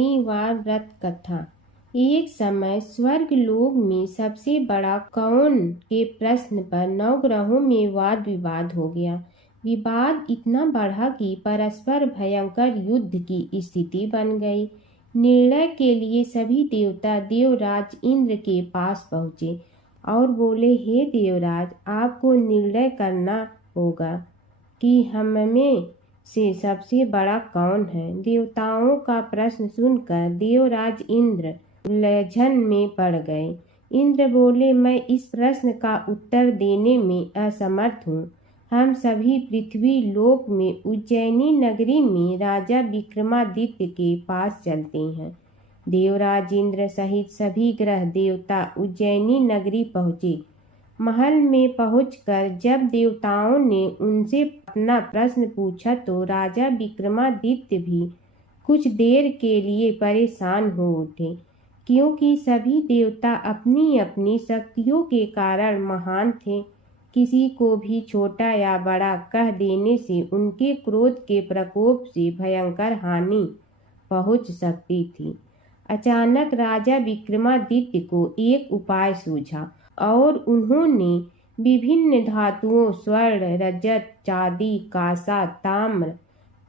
शनिवार व्रत कथा। एक समय स्वर्गलोक में सबसे बड़ा कौन के प्रश्न पर नवग्रहों में वाद विवाद हो गया। विवाद इतना बढ़ा कि परस्पर भयंकर युद्ध की स्थिति बन गई। निर्णय के लिए सभी देवता देवराज इंद्र के पास पहुँचे और बोले, हे देवराज, आपको निर्णय करना होगा कि हमें से सबसे बड़ा कौन है। देवताओं का प्रश्न सुनकर देवराज इंद्र उलझन में पड़ गए। इंद्र बोले, मैं इस प्रश्न का उत्तर देने में असमर्थ हूँ। हम सभी पृथ्वी लोक में उज्जैनी नगरी में राजा विक्रमादित्य के पास चलते हैं। देवराज इंद्र सहित सभी ग्रह देवता उज्जैनी नगरी पहुँचे। महल में पहुंचकर जब देवताओं ने उनसे अपना प्रश्न पूछा तो राजा विक्रमादित्य भी कुछ देर के लिए परेशान हो उठे, क्योंकि सभी देवता अपनी अपनी शक्तियों के कारण महान थे। किसी को भी छोटा या बड़ा कह देने से उनके क्रोध के प्रकोप से भयंकर हानि पहुंच सकती थी। अचानक राजा विक्रमादित्य को एक उपाय सूझा और उन्होंने विभिन्न धातुओं स्वर्ण, रजत, चांदी, कांसा, ताम्र,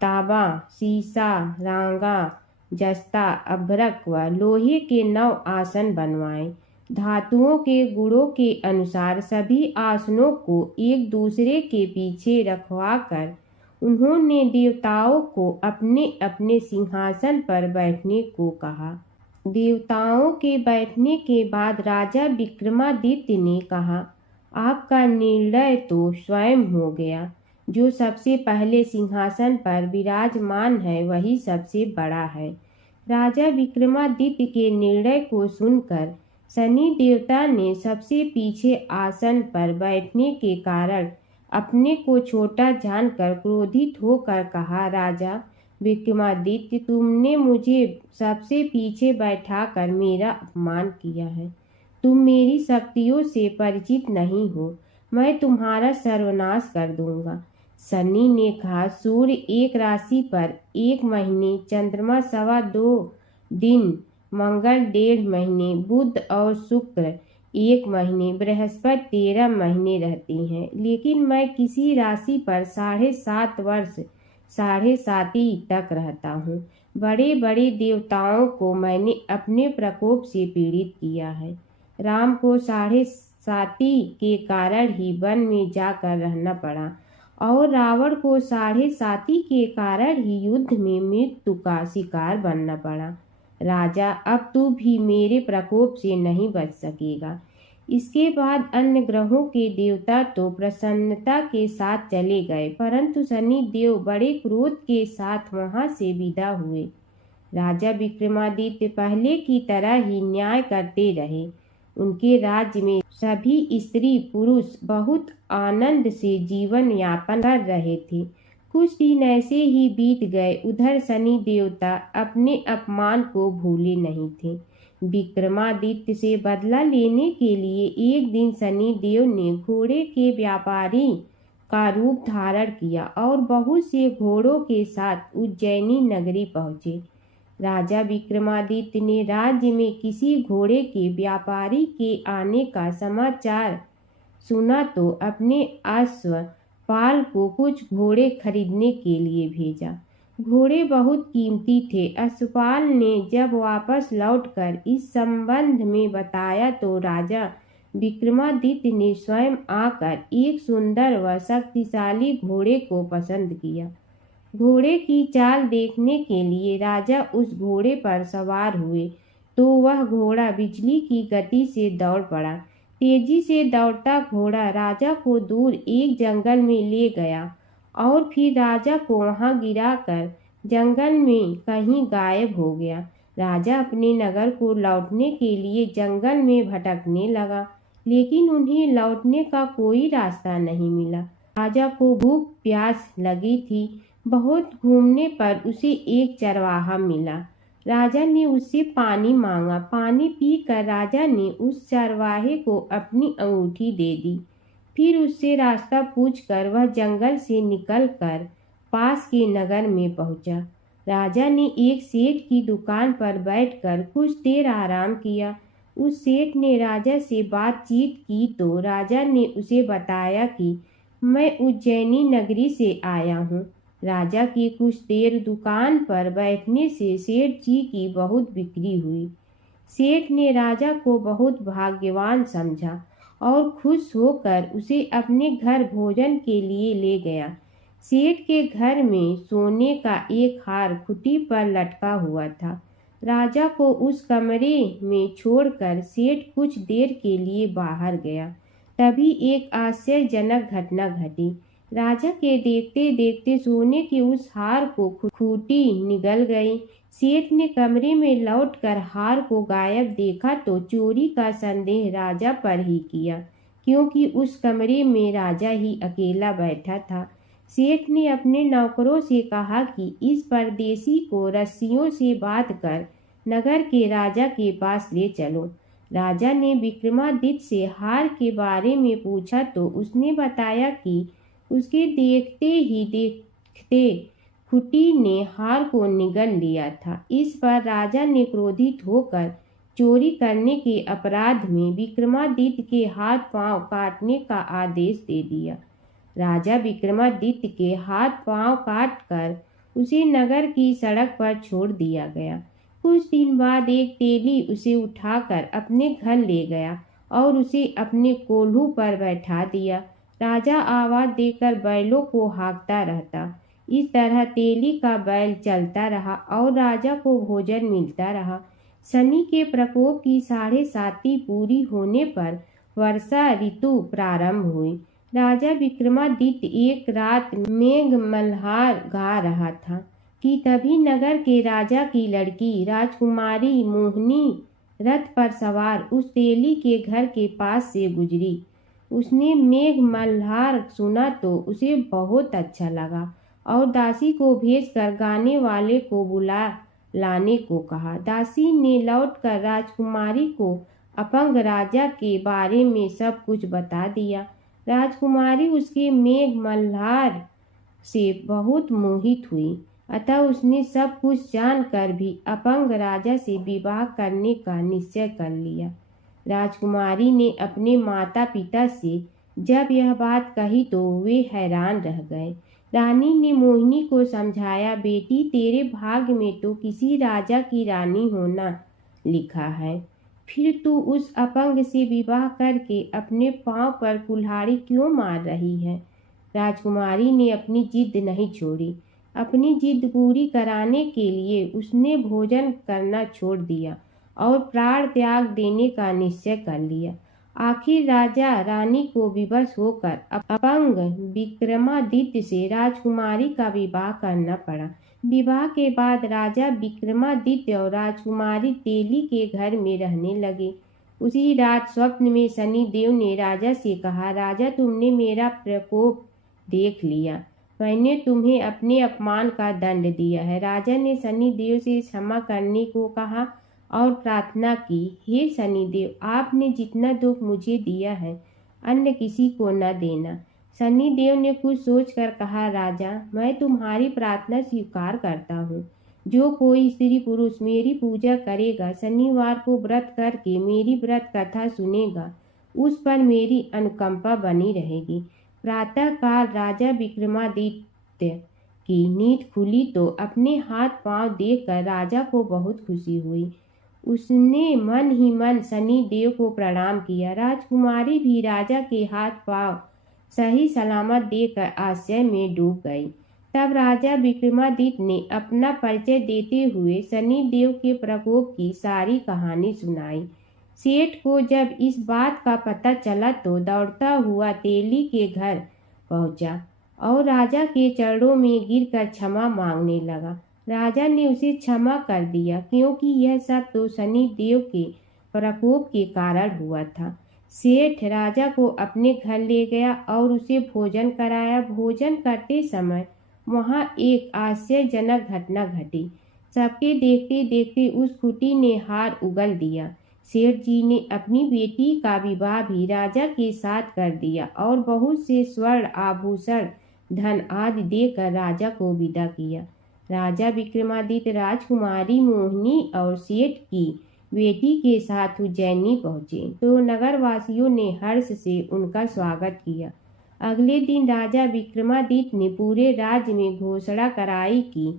तांबा, सीसा, रांगा, जस्ता, अभ्रक व लोहे के 9 आसन बनवाए। धातुओं के गुणों के अनुसार सभी आसनों को एक दूसरे के पीछे रखवाकर उन्होंने देवताओं को अपने अपने सिंहासन पर बैठने को कहा। देवताओं के बैठने के बाद राजा विक्रमादित्य ने कहा, आपका निर्णय तो स्वयं हो गया। जो सबसे पहले सिंहासन पर विराजमान है वही सबसे बड़ा है। राजा विक्रमादित्य के निर्णय को सुनकर शनि देवता ने सबसे पीछे आसन पर बैठने के कारण अपने को छोटा जानकर क्रोधित होकर कहा, राजा विक्रमादित्य, तुमने मुझे सबसे पीछे बैठाकर मेरा अपमान किया है। तुम मेरी शक्तियों से परिचित नहीं हो। मैं तुम्हारा सर्वनाश कर दूंगा। शनि ने कहा, सूर्य एक राशि पर 1 महीने, चंद्रमा 2.25 दिन, मंगल 1.5 महीने, बुध और शुक्र 1 महीने, बृहस्पति 13 महीने रहती हैं, लेकिन मैं किसी राशि पर 7.5 वर्ष 7.5 तक रहता हूँ। बड़े बड़े देवताओं को मैंने अपने प्रकोप से पीड़ित किया है। राम को 7.5 के कारण ही वन में जाकर रहना पड़ा और रावण को 7.5 के कारण ही युद्ध में मृत्यु का शिकार बनना पड़ा। राजा, अब तू भी मेरे प्रकोप से नहीं बच सकेगा। इसके बाद अन्य ग्रहों के देवता तो प्रसन्नता के साथ चले गए, परंतु शनि देव बड़े क्रोध के साथ वहां से विदा हुए। राजा विक्रमादित्य पहले की तरह ही न्याय करते रहे। उनके राज्य में सभी स्त्री पुरुष बहुत आनंद से जीवन यापन कर रहे थे। कुछ दिन ऐसे ही बीत गए। उधर शनि देवता अपने अपमान को भूले नहीं थे। विक्रमादित्य से बदला लेने के लिए एक दिन शनि देव ने घोड़े के व्यापारी का रूप धारण किया और बहुत से घोड़ों के साथ उज्जैनी नगरी पहुँचे। राजा विक्रमादित्य ने राज्य में किसी घोड़े के व्यापारी के आने का समाचार सुना तो अपने अश्वपाल को कुछ घोड़े खरीदने के लिए भेजा। घोड़े बहुत कीमती थे। अश्वपाल ने जब वापस लौटकर इस संबंध में बताया तो राजा विक्रमादित्य ने स्वयं आकर एक सुंदर व शक्तिशाली घोड़े को पसंद किया। घोड़े की चाल देखने के लिए राजा उस घोड़े पर सवार हुए तो वह घोड़ा बिजली की गति से दौड़ पड़ा। तेजी से दौड़ता घोड़ा राजा को दूर एक जंगल में ले गया और फिर राजा को वहां गिराकर जंगल में कहीं गायब हो गया। राजा अपने नगर को लौटने के लिए जंगल में भटकने लगा, लेकिन उन्हें लौटने का कोई रास्ता नहीं मिला। राजा को भूख प्यास लगी थी। बहुत घूमने पर उसे एक चरवाहा मिला। राजा ने उससे पानी मांगा। पानी पीकर राजा ने उस चरवाहे को अपनी अंगूठी दे दी। फिर उससे रास्ता पूछकर वह जंगल से निकलकर पास के नगर में पहुंचा। राजा ने एक सेठ की दुकान पर बैठकर कुछ देर आराम किया। उस सेठ ने राजा से बातचीत की तो राजा ने उसे बताया कि मैं उज्जैनी नगरी से आया हूँ। राजा की कुछ देर दुकान पर बैठने से सेठ जी की बहुत बिक्री हुई। सेठ ने राजा को बहुत भाग्यवान समझा और खुश होकर उसे अपने घर भोजन के लिए ले गया। सेठ के घर में सोने का एक हार खुटी पर लटका हुआ था। राजा को उस कमरे में छोड़कर सेठ कुछ देर के लिए बाहर गया। तभी एक आश्चर्यजनक घटना घटी। राजा के देखते देखते सोने के उस हार को खूंटी निगल गई। सेठ ने कमरे में लौटकर हार को गायब देखा तो चोरी का संदेह राजा पर ही किया, क्योंकि उस कमरे में राजा ही अकेला बैठा था। सेठ ने अपने नौकरों से कहा कि इस परदेसी को रस्सियों से बांधकर नगर के राजा के पास ले चलो। राजा ने विक्रमादित्य से हार के बारे में पूछा तो उसने बताया कि उसके देखते खुटी ने हार को निगल लिया था। इस पर राजा ने क्रोधित होकर चोरी करने के अपराध में विक्रमादित्य के हाथ पांव काटने का आदेश दे दिया। राजा विक्रमादित्य के हाथ पांव काटकर उसे नगर की सड़क पर छोड़ दिया गया। कुछ दिन बाद एक तेली उसे उठाकर अपने घर ले गया और उसे अपने कोल्हू पर बैठा दिया। राजा आवाज देकर बैलों को हाँकता रहता। इस तरह तेली का बैल चलता रहा और राजा को भोजन मिलता रहा। शनि के प्रकोप की 7.5 पूरी होने पर वर्षा ऋतु प्रारंभ हुई। राजा विक्रमादित्य एक रात मेघ मल्हार गा रहा था कि तभी नगर के राजा की लड़की राजकुमारी मोहिनी रथ पर सवार उस तेली के घर के पास से गुजरी। उसने मेघ मल्हार सुना तो उसे बहुत अच्छा लगा और दासी को भेजकर गाने वाले को बुला लाने को कहा। दासी ने लौटकर राजकुमारी को अपंग राजा के बारे में सब कुछ बता दिया। राजकुमारी उसके मेघ मल्हार से बहुत मोहित हुई, अतः उसने सब कुछ जानकर भी अपंग राजा से विवाह करने का निश्चय कर लिया। राजकुमारी ने अपने माता पिता से जब यह बात कही तो वे हैरान रह गए। रानी ने मोहिनी को समझाया, बेटी तेरे भाग्य में तो किसी राजा की रानी होना लिखा है, फिर तू उस अपंग से विवाह करके अपने पांव पर कुल्हाड़ी क्यों मार रही है। राजकुमारी ने अपनी जिद नहीं छोड़ी। अपनी जिद पूरी कराने के लिए उसने भोजन करना छोड़ दिया और प्राण त्याग देने का निश्चय कर लिया। आखिर राजा रानी को विवश होकर अपंग विक्रमादित्य से राजकुमारी का विवाह करना पड़ा। विवाह के बाद राजा विक्रमादित्य और राजकुमारी तेली के घर में रहने लगे। उसी रात स्वप्न में शनिदेव ने राजा से कहा, राजा तुमने मेरा प्रकोप देख लिया, मैंने तुम्हें अपने अपमान का दंड दिया है। राजा ने शनिदेव से क्षमा करने को कहा और प्रार्थना की, हे शनिदेव आपने जितना दुख मुझे दिया है अन्य किसी को न देना। शनिदेव ने कुछ सोचकर कहा, राजा मैं तुम्हारी प्रार्थना स्वीकार करता हूँ। जो कोई स्त्री पुरुष मेरी पूजा करेगा, शनिवार को व्रत करके मेरी व्रत कथा सुनेगा, उस पर मेरी अनुकंपा बनी रहेगी। प्रातःकाल राजा विक्रमादित्य की नींद खुली तो अपने हाथ पांव देखकर राजा को बहुत खुशी हुई। उसने मन ही मन शनिदेव को प्रणाम किया। राजकुमारी भी राजा के हाथ पांव सही सलामत देखकर आश्चर्य में डूब गई। तब राजा विक्रमादित्य ने अपना परिचय देते हुए शनिदेव के प्रकोप की सारी कहानी सुनाई। सेठ को जब इस बात का पता चला तो दौड़ता हुआ तेली के घर पहुंचा और राजा के चरणों में गिरकर क्षमा मांगने लगा। राजा ने उसे क्षमा कर दिया, क्योंकि यह सब तो शनिदेव के प्रकोप के कारण हुआ था। सेठ राजा को अपने घर ले गया और उसे भोजन कराया। भोजन करते समय वहां एक आश्चर्यजनक घटना घटी। सबके देखते देखते उस खुटी ने हार उगल दिया। सेठ जी ने अपनी बेटी का विवाह भी राजा के साथ कर दिया और बहुत से स्वर्ण आभूषण धन आदि देकर राजा को विदा किया। राजा विक्रमादित्य राजकुमारी मोहिनी और सेठ की बेटी के साथ उज्जैनी पहुंचे तो नगरवासियों ने हर्ष से उनका स्वागत किया। अगले दिन राजा विक्रमादित्य ने पूरे राज्य में घोषणा कराई कि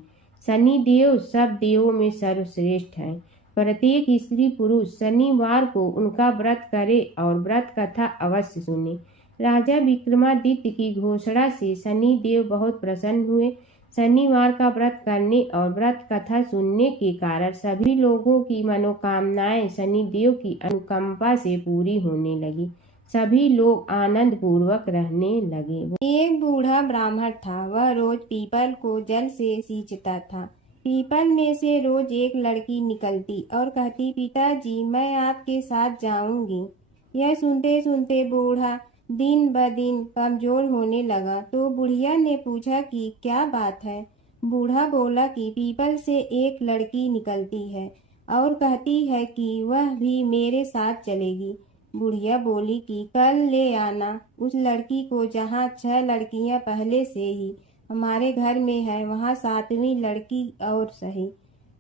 शनिदेव सब देवों में सर्वश्रेष्ठ हैं। प्रत्येक स्त्री पुरुष शनिवार को उनका व्रत करे और व्रत कथा अवश्य सुने। राजा विक्रमादित्य की घोषणा से शनिदेव बहुत प्रसन्न हुए। शनिवार का व्रत करने और व्रत कथा सुनने के कारण सभी लोगों की मनोकामनाएं शनिदेव की अनुकंपा से पूरी होने लगी। सभी लोग आनंद पूर्वक रहने लगे। एक बूढ़ा ब्राह्मण था। वह रोज पीपल को जल से सींचता था। पीपल में से रोज एक लड़की निकलती और कहती, पिताजी मैं आपके साथ जाऊंगी। यह सुनते सुनते बूढ़ा दिन ब दिन कमजोर होने लगा। तो बुढ़िया ने पूछा कि क्या बात है। बूढ़ा बोला कि पीपल से एक लड़की निकलती है और कहती है कि वह भी मेरे साथ चलेगी। बुढ़िया बोली कि कल ले आना उस लड़की को, जहाँ 6 लड़कियां पहले से ही हमारे घर में है, वहाँ 7वीं लड़की और सही।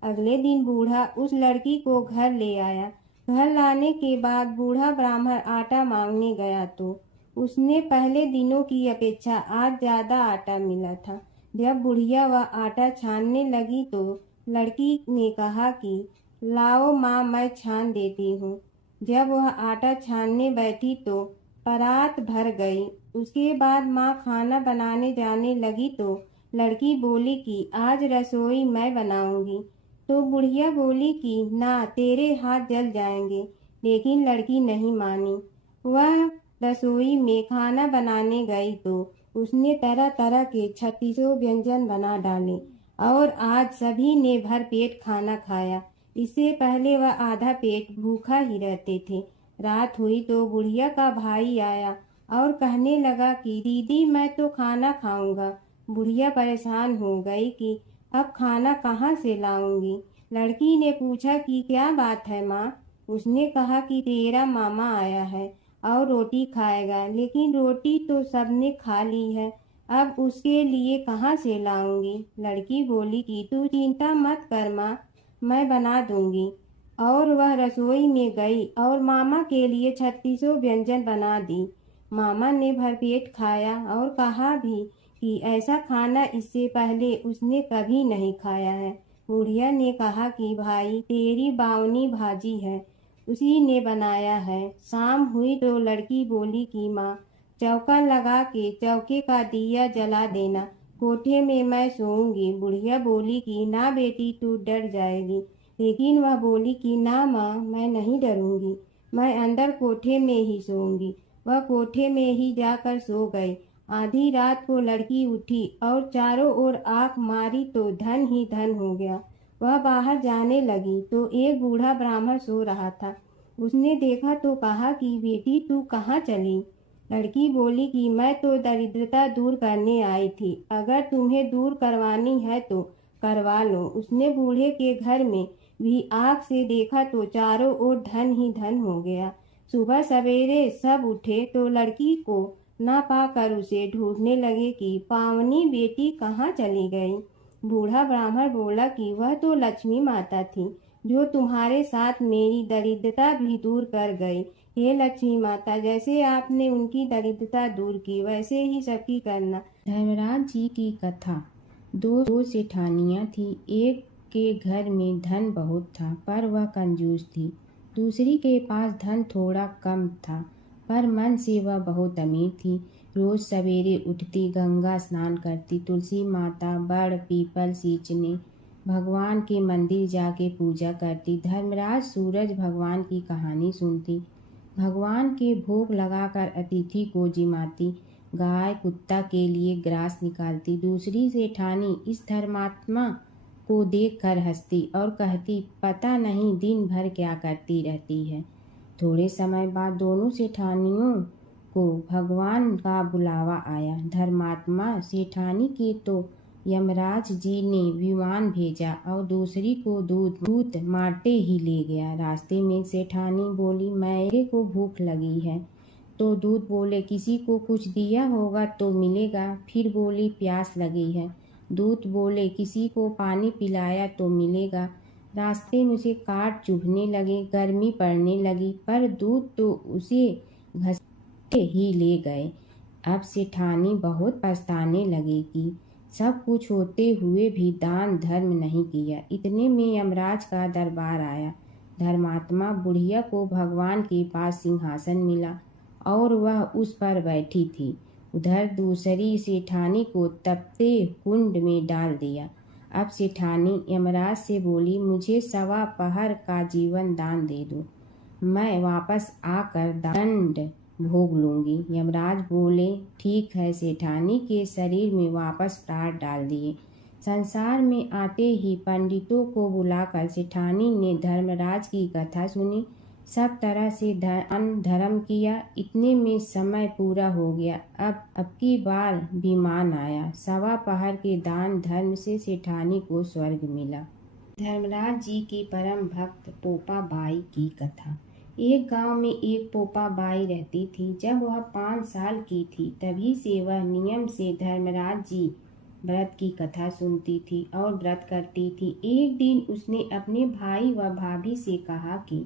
अगले दिन बूढ़ा उस लड़की को घर ले आया। घर लाने के बाद बूढ़ा ब्राह्मण आटा मांगने गया तो उसने पहले दिनों की अपेक्षा आज ज्यादा आटा मिला था। जब बुढ़िया वह आटा छानने लगी तो लड़की ने कहा कि लाओ माँ, मैं छान देती हूँ। जब वह आटा छानने बैठी तो परात भर गई। उसके बाद माँ खाना बनाने जाने लगी तो लड़की बोली कि आज रसोई मैं बनाऊंगी। तो बुढ़िया बोली कि ना, तेरे हाथ जल जाएंगे। लेकिन लड़की नहीं मानी। वह रसोई में खाना बनाने गई तो उसने तरह तरह के 36 व्यंजन बना डाले और आज सभी ने भर पेट खाना खाया। इससे पहले वह आधा पेट भूखा ही रहते थे। रात हुई तो बुढ़िया का भाई आया और कहने लगा कि दीदी मैं तो खाना खाऊंगा। बुढ़िया परेशान हो गई कि अब खाना कहाँ से लाऊंगी। लड़की ने पूछा कि क्या बात है माँ। उसने कहा कि तेरा मामा आया है और रोटी खाएगा, लेकिन रोटी तो सबने खा ली है, अब उसके लिए कहाँ से लाऊंगी। लड़की बोली कि तू चिंता मत कर माँ, मैं बना दूंगी। और वह रसोई में गई और मामा के लिए 36 व्यंजन बना दी। मामा ने भरपेट खाया और कहा भी कि ऐसा खाना इससे पहले उसने कभी नहीं खाया है। बुढ़िया ने कहा कि भाई तेरी बावनी भाजी है, उसी ने बनाया है। शाम हुई तो लड़की बोली कि माँ चौका लगा के चौके का दिया जला देना, कोठे में मैं सोऊंगी। बुढ़िया बोली कि ना बेटी तू डर जाएगी। लेकिन वह बोली कि ना माँ, मैं नहीं डरूंगी, मैं अंदर कोठे में ही सोऊंगी। वह कोठे में ही जाकर सो गई। आधी रात को लड़की उठी और चारों ओर आंख मारी तो धन ही धन हो गया। वह बाहर जाने लगी तो एक बूढ़ा ब्राह्मण सो रहा था। उसने देखा तो कहा कि बेटी तू कहाँ चली। लड़की बोली कि मैं तो दरिद्रता दूर करने आई थी, अगर तुम्हें दूर करवानी है तो करवा लो। उसने बूढ़े के घर में भी आँख से देखा तो चारों ओर धन ही धन हो गया। सुबह सवेरे सब उठे तो लड़की को ना पाकर उसे ढूंढने लगे कि पावनी बेटी कहाँ चली गई। बूढ़ा ब्राह्मण बोला कि वह तो लक्ष्मी माता थी, जो तुम्हारे साथ मेरी दरिद्रता भी दूर कर गई। हे लक्ष्मी माता, जैसे आपने उनकी दरिद्रता दूर की वैसे ही सबकी करना। धर्मराज जी की कथा। दो सेठानियाँ थी। एक के घर में धन बहुत था पर वह कंजूस थी। दूसरी के पास धन थोड़ा कम था पर मन से वह बहुत अमीर थी। रोज सवेरे उठती, गंगा स्नान करती, तुलसी माता, बड़ पीपल सींचने, भगवान के मंदिर जाके पूजा करती। धर्मराज सूरज भगवान की कहानी सुनती, भगवान के भोग लगाकर अतिथि को जिमाती, गाय कुत्ता के लिए ग्रास निकालती। दूसरी सेठानी इस धर्मात्मा को देखकर हंसती और कहती, पता नहीं दिन भर क्या करती रहती है। थोड़े समय बाद दोनों सेठानियों को भगवान का बुलावा आया। धर्मात्मा सेठानी के तो यमराज जी ने विमान भेजा और दूसरी को दूत मारते ही ले गया। रास्ते में सेठानी बोली, मेरे को भूख लगी है। तो दूत बोले, किसी को कुछ दिया होगा तो मिलेगा। फिर बोली, प्यास लगी है। दूत बोले, किसी को पानी पिलाया तो मिलेगा। रास्ते में उसे काट चुभने लगे, गर्मी पड़ने लगी, पर दूत तो उसे घसीटे ही ले गए। अब सेठानी बहुत पछताने लगी कि सब कुछ होते हुए भी दान धर्म नहीं किया। इतने में यमराज का दरबार आया। धर्मात्मा बुढ़िया को भगवान के पास सिंहासन मिला और वह उस पर बैठी थी। उधर दूसरी सेठानी को तपते कुंड में डाल दिया। अब सेठानी यमराज से बोली, मुझे 1.25 पहर का जीवन दान दे दो, मैं वापस आकर दंड भोग लूंगी। यमराज बोले, ठीक है। सेठानी के शरीर में वापस प्राण डाल दिए। संसार में आते ही पंडितों को बुलाकर सेठानी ने धर्मराज की कथा सुनी, सब तरह से दान धर्म किया। इतने में समय पूरा हो गया। अब की बार विमान आया। 1.25 पहर के दान धर्म से सेठानी को स्वर्ग मिला। धर्मराज जी की परम भक्त पोपा बाई की कथा। एक गांव में एक पोपा बाई रहती थी। जब वह 5 साल की थी तभी से वह नियम से धर्मराज जी व्रत की कथा सुनती थी और व्रत करती थी। एक दिन उसने अपने भाई व भाभी से कहा कि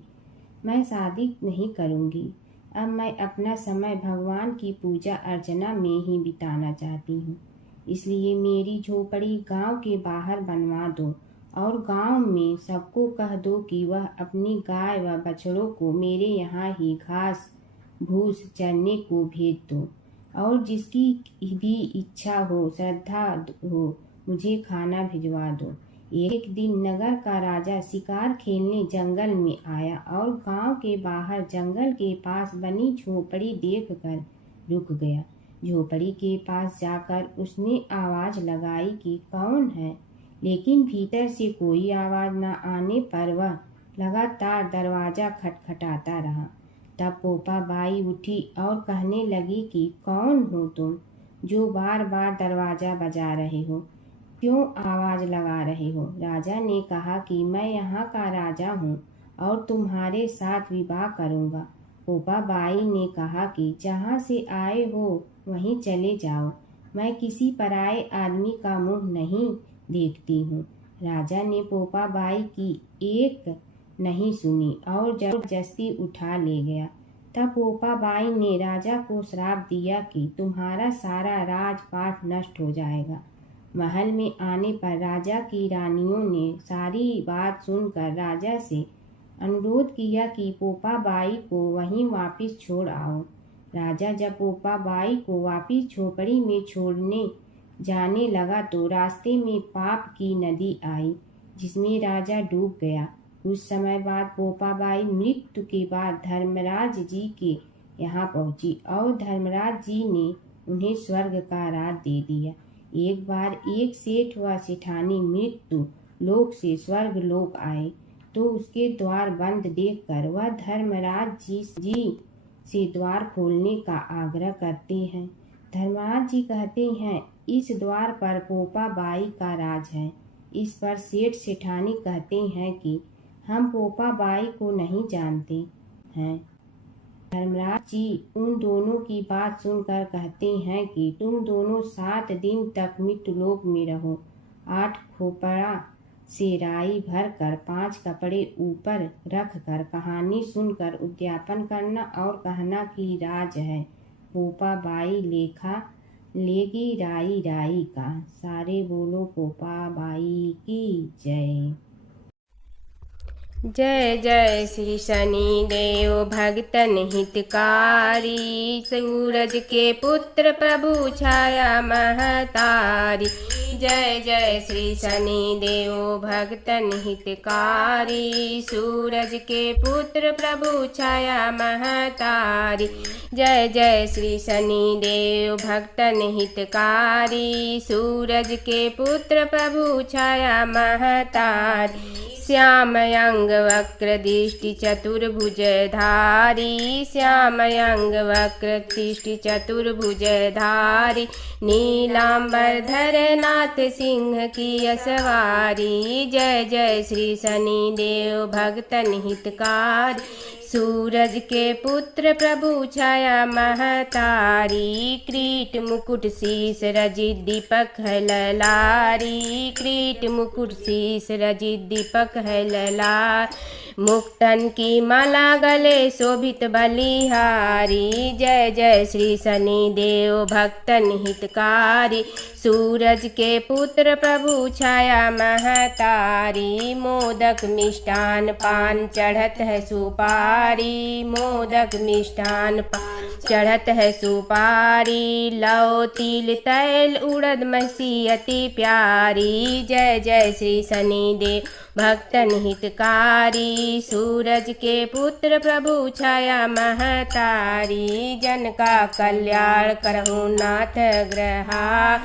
मैं शादी नहीं करूंगी, अब मैं अपना समय भगवान की पूजा अर्चना में ही बिताना चाहती हूँ। इसलिए मेरी झोपड़ी गांव के बाहर बनवा दो और गांव में सबको कह दो कि वह अपनी गाय व बछड़ों को मेरे यहाँ ही घास भूस चरने को भेज दो और जिसकी भी इच्छा हो, श्रद्धा हो, मुझे खाना भिजवा दो। एक दिन नगर का राजा शिकार खेलने जंगल में आया और गांव के बाहर जंगल के पास बनी झोपड़ी देखकर रुक गया। झोपड़ी के पास जाकर उसने आवाज लगाई कि कौन है, लेकिन भीतर से कोई आवाज न आने पर वह लगातार दरवाजा खटखटाता रहा। तब पोपा बाई उठी और कहने लगी कि कौन हो तुम जो बार बार दरवाजा बजा रहे हो, क्यों आवाज लगा रहे हो? राजा ने कहा कि मैं यहाँ का राजा हूँ और तुम्हारे साथ विवाह करूँगा। पोपा बाई ने कहा कि जहाँ से आए हो वहीं चले जाओ, मैं किसी पराये आदमी का मुंह नहीं देखती हूँ। राजा ने पोपा बाई की एक नहीं सुनी और जबरदस्ती उठा ले गया। तब पोपा बाई ने राजा को श्राप दिया कि तुम्हारा सारा राजपाट नष्ट हो जाएगा। महल में आने पर राजा की रानियों ने सारी बात सुनकर राजा से अनुरोध किया कि पोपा बाई को वहीं वापस छोड़ आओ। राजा जब पोपा बाई को वापस झोपड़ी में छोड़ने जाने लगा तो रास्ते में पाप की नदी आई जिसमें राजा डूब गया। कुछ समय बाद पोपा बाई मृत्यु के बाद धर्मराज जी के यहाँ पहुंची और धर्मराज जी ने उन्हें स्वर्ग का राज दे दिया। एक बार एक सेठ व सेठानी मृत्यु लोक से स्वर्ग लोक आए तो उसके द्वार बंद देखकर वह धर्मराज जी से द्वार खोलने का आग्रह करते हैं। धर्मराज जी कहते हैं, इस द्वार पर पोपा बाई का राज है। इस पर सेठ सेठानी कहते हैं कि हम पोपा बाई को नहीं जानते हैं। धर्मराज जी उन दोनों की बात सुनकर कहते हैं कि तुम दोनों 7 दिन तक मृत्युलोक में रहो। 8 खोपड़ा से राई भर कर 5 कपड़े ऊपर रख कर कहानी सुनकर उद्यापन करना और कहना कि राज है। पोपा बाई लेखा लेगी राई राई का। सारे बोलो पोपा बाई की जय। जय जय श्री शनि देव भक्तन हितकारी, सूरज के पुत्र प्रभु छाया महतारी। जय जय श्री शनि देव भक्तन हितकारी, सूरज के पुत्र प्रभु छाया महतारी। जय जय श्री शनि देव भक्तन हितकारी, सूरज के पुत्र प्रभु छाया महतारी। श्याम अंग वक्र दृष्टि चतुर्भुज धारी, श्याम अंग वक्र दृष्टि चतुर्भुज धारी। नीलांबर धर नाथ सिंह की असवारी। जय जय श्री शनि देव भक्तन हितकारी, सूरज के पुत्र प्रभु छाया महतारी, क्रीट मुकुट शीस रजित दीपक है ललारी, क्रीट मुकुट शीस रजित दीपक है ललार, मुक्तन की माला गले शोभित बलिहारी, जय जय श्री शनिदेव भक्तन हितकारी, सूरज के पुत्र प्रभु छाया महतारी, मोदक मिष्ठान पान चढ़त है सुपारी, मोदक मिष्ठान पान चढ़त है सुपारी, लौ तिल तैल उड़द मसी अति प्यारी, जय जय श्री शनिदेव भक्तन हितकारी, सूरज के पुत्र प्रभु छाया महतारी, जन का कल्याण करहु नाथ ग्रहा,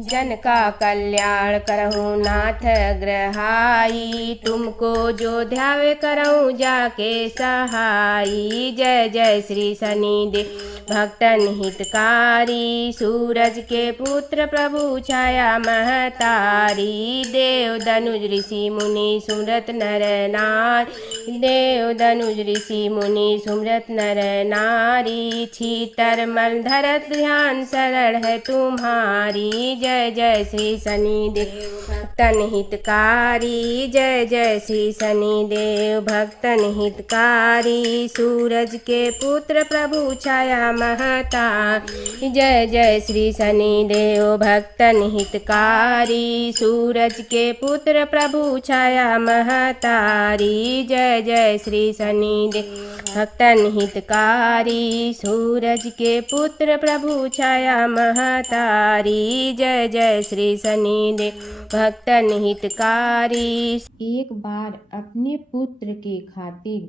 जन का कल्याण करहु नाथ ग्रहाई, तुमको जो ध्यावे करहु जाके सहाई, जय जय श्री शनिदेव भक्तन हितकारी, सूरज के पुत्र प्रभु छाया महतारी, देव धनुज ऋषि मुनि सुमरत नर नारी, देव धनुज ऋषि मुनि सुमरत नर नारी, छीतर मल धरत ध्यान शरण है तुम्हारी, जय जय श्री शनिदेव भक्तन हितकारी, जय जय श्री शनिदेव भक्तन हितकारी, सूरज के पुत्र प्रभु छाया महतारी, जय जय श्री शनिदेव भक्तन हितकारी, सूरज के पुत्र प्रभु छाया महतारी, जय जय श्री शनिदेव भक्तन हितकारी, सूरज के पुत्र प्रभु छाया महतारी, जय जय श्री शनिदेव भक्तन हितकारी। एक बार अपने पुत्र के खातिर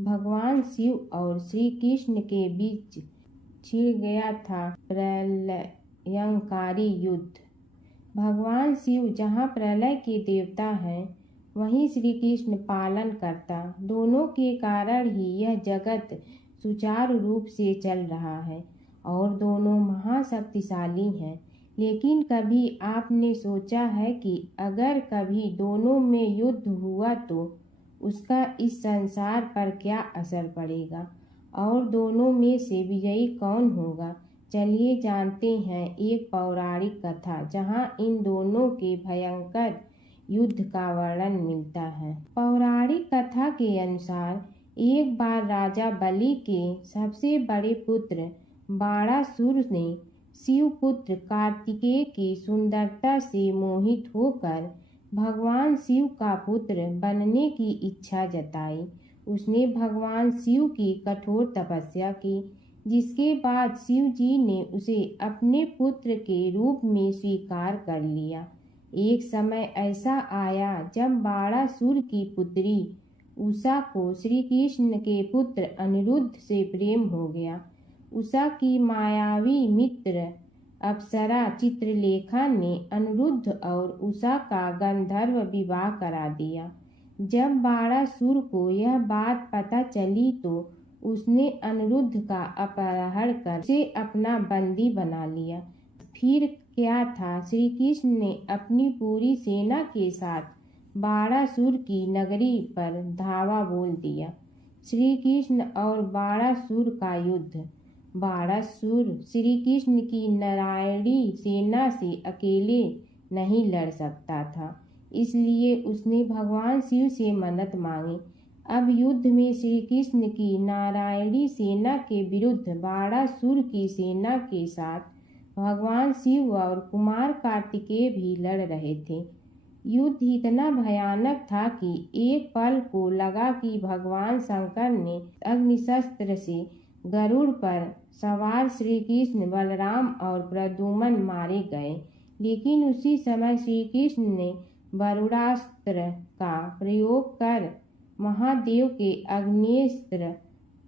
भगवान शिव और श्री कृष्ण के बीच छिड़ गया था प्रलयंकारी युद्ध। भगवान शिव जहाँ प्रलय के देवता हैं, वहीं श्री कृष्ण पालन करता। दोनों के कारण ही यह जगत सुचारू रूप से चल रहा है और दोनों महाशक्तिशाली हैं। लेकिन कभी आपने सोचा है कि अगर कभी दोनों में युद्ध हुआ तो उसका इस संसार पर क्या असर पड़ेगा और दोनों में से विजयी कौन होगा? चलिए जानते हैं एक पौराणिक कथा जहां इन दोनों के भयंकर युद्ध का वर्णन मिलता है। पौराणिक कथा के अनुसार एक बार राजा बलि के सबसे बड़े पुत्र बाणासुर ने शिवपुत्र कार्तिकेय की सुंदरता से मोहित होकर भगवान शिव का पुत्र बनने की इच्छा जताई। उसने भगवान शिव की कठोर तपस्या की, जिसके बाद शिव जी ने उसे अपने पुत्र के रूप में स्वीकार कर लिया। एक समय ऐसा आया जब बाणासुर की पुत्री उषा को श्री कृष्ण के पुत्र अनिरुद्ध से प्रेम हो गया। उषा की मायावी मित्र अप्सरा चित्रलेखा ने अनिरुद्ध और उषा का गंधर्व विवाह करा दिया। जब बाणासुर को यह बात पता चली तो उसने अनिरुद्ध का अपहरण कर उसे अपना बंदी बना लिया। फिर क्या था, श्री कृष्ण ने अपनी पूरी सेना के साथ बाणासुर की नगरी पर धावा बोल दिया। श्री कृष्ण और बाणासुर का युद्ध। बाणासुर श्री कृष्ण की नारायणी सेना से अकेले नहीं लड़ सकता था, इसलिए उसने भगवान शिव से मदद मांगी। अब युद्ध में श्री कृष्ण की नारायणी सेना के विरुद्ध बाणासुर की सेना के साथ भगवान शिव और कुमार कार्तिकेय भी लड़ रहे थे। युद्ध इतना भयानक था कि एक पल को लगा कि भगवान शंकर ने अग्निशस्त्र से गरुड़ पर सवार श्री कृष्ण, बलराम और प्रद्युम्न मारे गए। लेकिन उसी समय श्री कृष्ण ने वरुणास्त्र का प्रयोग कर महादेव के अग्नेस्त्र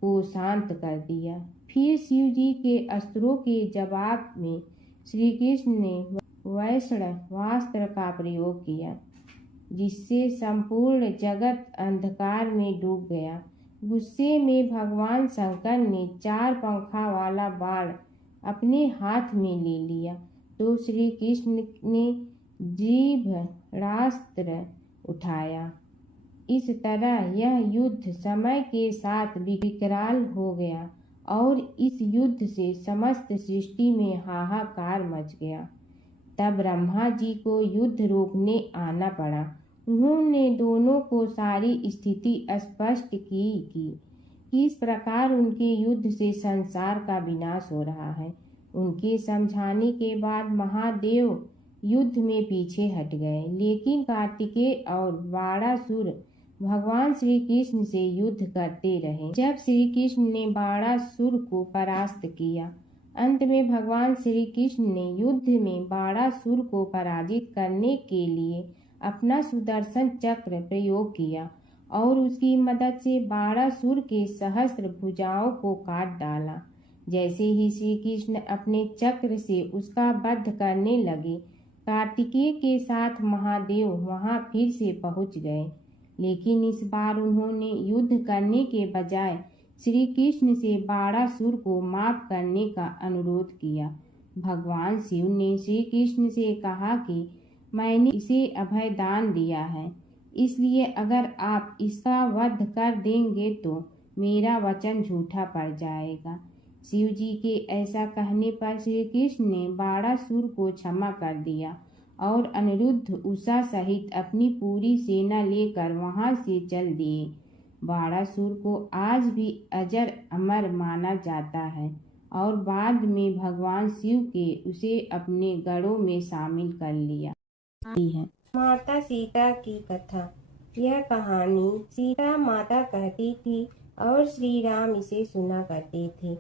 को शांत कर दिया। फिर शिव जी के अस्त्रों के जवाब में श्री कृष्ण ने वैष्णवास्त्र का प्रयोग किया, जिससे संपूर्ण जगत अंधकार में डूब गया। गुस्से में भगवान शंकर ने 4 पंखा वाला बाण अपने हाथ में ले लिया तो श्री कृष्ण ने जीभरास्त्र उठाया। इस तरह यह युद्ध समय के साथ विकराल हो गया और इस युद्ध से समस्त सृष्टि में हाहाकार मच गया। तब ब्रह्मा जी को युद्ध रोकने आना पड़ा। उन्होंने दोनों को सारी स्थिति स्पष्ट की कि किस प्रकार उनके युद्ध से संसार का विनाश हो रहा है। उनके समझाने के बाद महादेव युद्ध में पीछे हट गए, लेकिन कार्तिकेय और बाणासुर भगवान श्री कृष्ण से युद्ध करते रहे। जब श्री कृष्ण ने बाणासुर को परास्त किया, अंत में भगवान श्री कृष्ण ने युद्ध में बाणासुर को पराजित करने के लिए अपना सुदर्शन चक्र प्रयोग किया और उसकी मदद से बाणासुर के सहस्त्र भुजाओं को काट डाला। जैसे ही श्री कृष्ण अपने चक्र से उसका वध करने लगे, कार्तिकेय के साथ महादेव वहां फिर से पहुंच गए, लेकिन इस बार उन्होंने युद्ध करने के बजाय श्री कृष्ण से बाणासुर को माफ करने का अनुरोध किया। भगवान शिव ने श्री कृष्ण से कहा कि मैंने इसे अभय दान दिया है, इसलिए अगर आप इसका वध कर देंगे तो मेरा वचन झूठा पड़ जाएगा। शिव जी के ऐसा कहने पर श्री कृष्ण ने बाणासुर को क्षमा कर दिया और अनिरुद्ध उषा सहित अपनी पूरी सेना लेकर वहां से चल दिए। बाणासुर को आज भी अजर अमर माना जाता है और बाद में भगवान शिव के उसे अपने गढ़ों में शामिल कर लिया है। माता सीता की कथा। यह कहानी सीता माता कहती थी और श्री राम इसे सुना करते थे।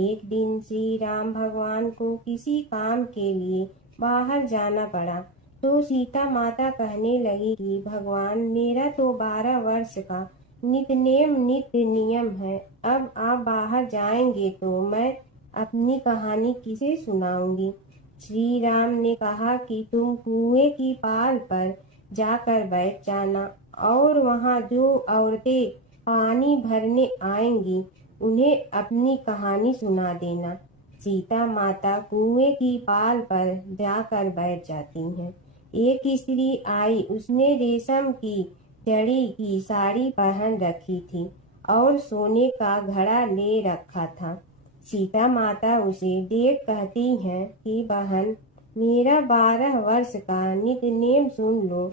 एक दिन श्री राम भगवान को किसी काम के लिए बाहर जाना पड़ा, तो सीता माता कहने लगी कि भगवान, मेरा तो 12 वर्ष का नित्य नियम है। अब आप बाहर जाएंगे तो मैं अपनी कहानी किसे सुनाऊंगी। श्री राम ने कहा कि तुम कुएं की पाल पर जाकर बैठ जाना और वहां जो औरतें पानी भरने आएंगी उन्हें अपनी कहानी सुना देना। सीता माता कुएं की पाल पर जाकर बैठ जाती हैं। एक स्त्री आई, उसने रेशम की जड़ी की साड़ी पहन रखी थी और सोने का घड़ा ले रखा था। सीता माता उसे देख कहती हैं कि बहन, मेरा 12 वर्ष का नित्य नेम सुन लो।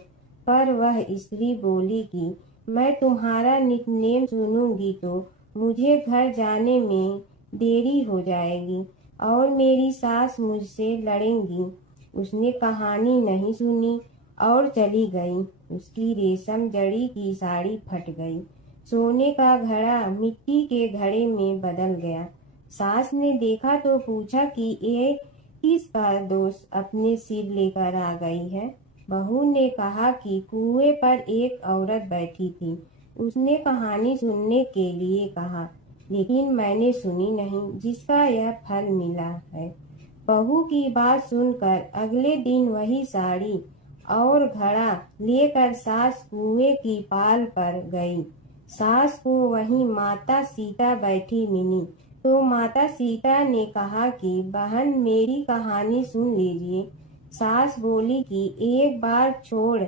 पर वह स्त्री बोली कि मैं तुम्हारा नित्य नेम सुनूंगी तो मुझे घर जाने में देरी हो जाएगी और मेरी सास मुझसे लड़ेंगी। उसने कहानी नहीं सुनी और चली गई। उसकी रेशम जड़ी की साड़ी फट गई, सोने का घड़ा मिट्टी के घड़े में बदल गया। सास ने देखा तो पूछा कि ये किसका दोष अपने सिर लेकर आ गई है। बहू ने कहा कि कुएं पर एक औरत बैठी थी, उसने कहानी सुनने के लिए कहा, लेकिन मैंने सुनी नहीं, जिसका यह फल मिला है। बहू की बात सुनकर अगले दिन वही साड़ी और घड़ा लेकर सास कुएं की पाल पर गई। सास को वहीं माता सीता बैठी मिली, तो माता सीता ने कहा कि बहन, मेरी कहानी सुन लीजिए। सास बोली कि एक बार छोड़,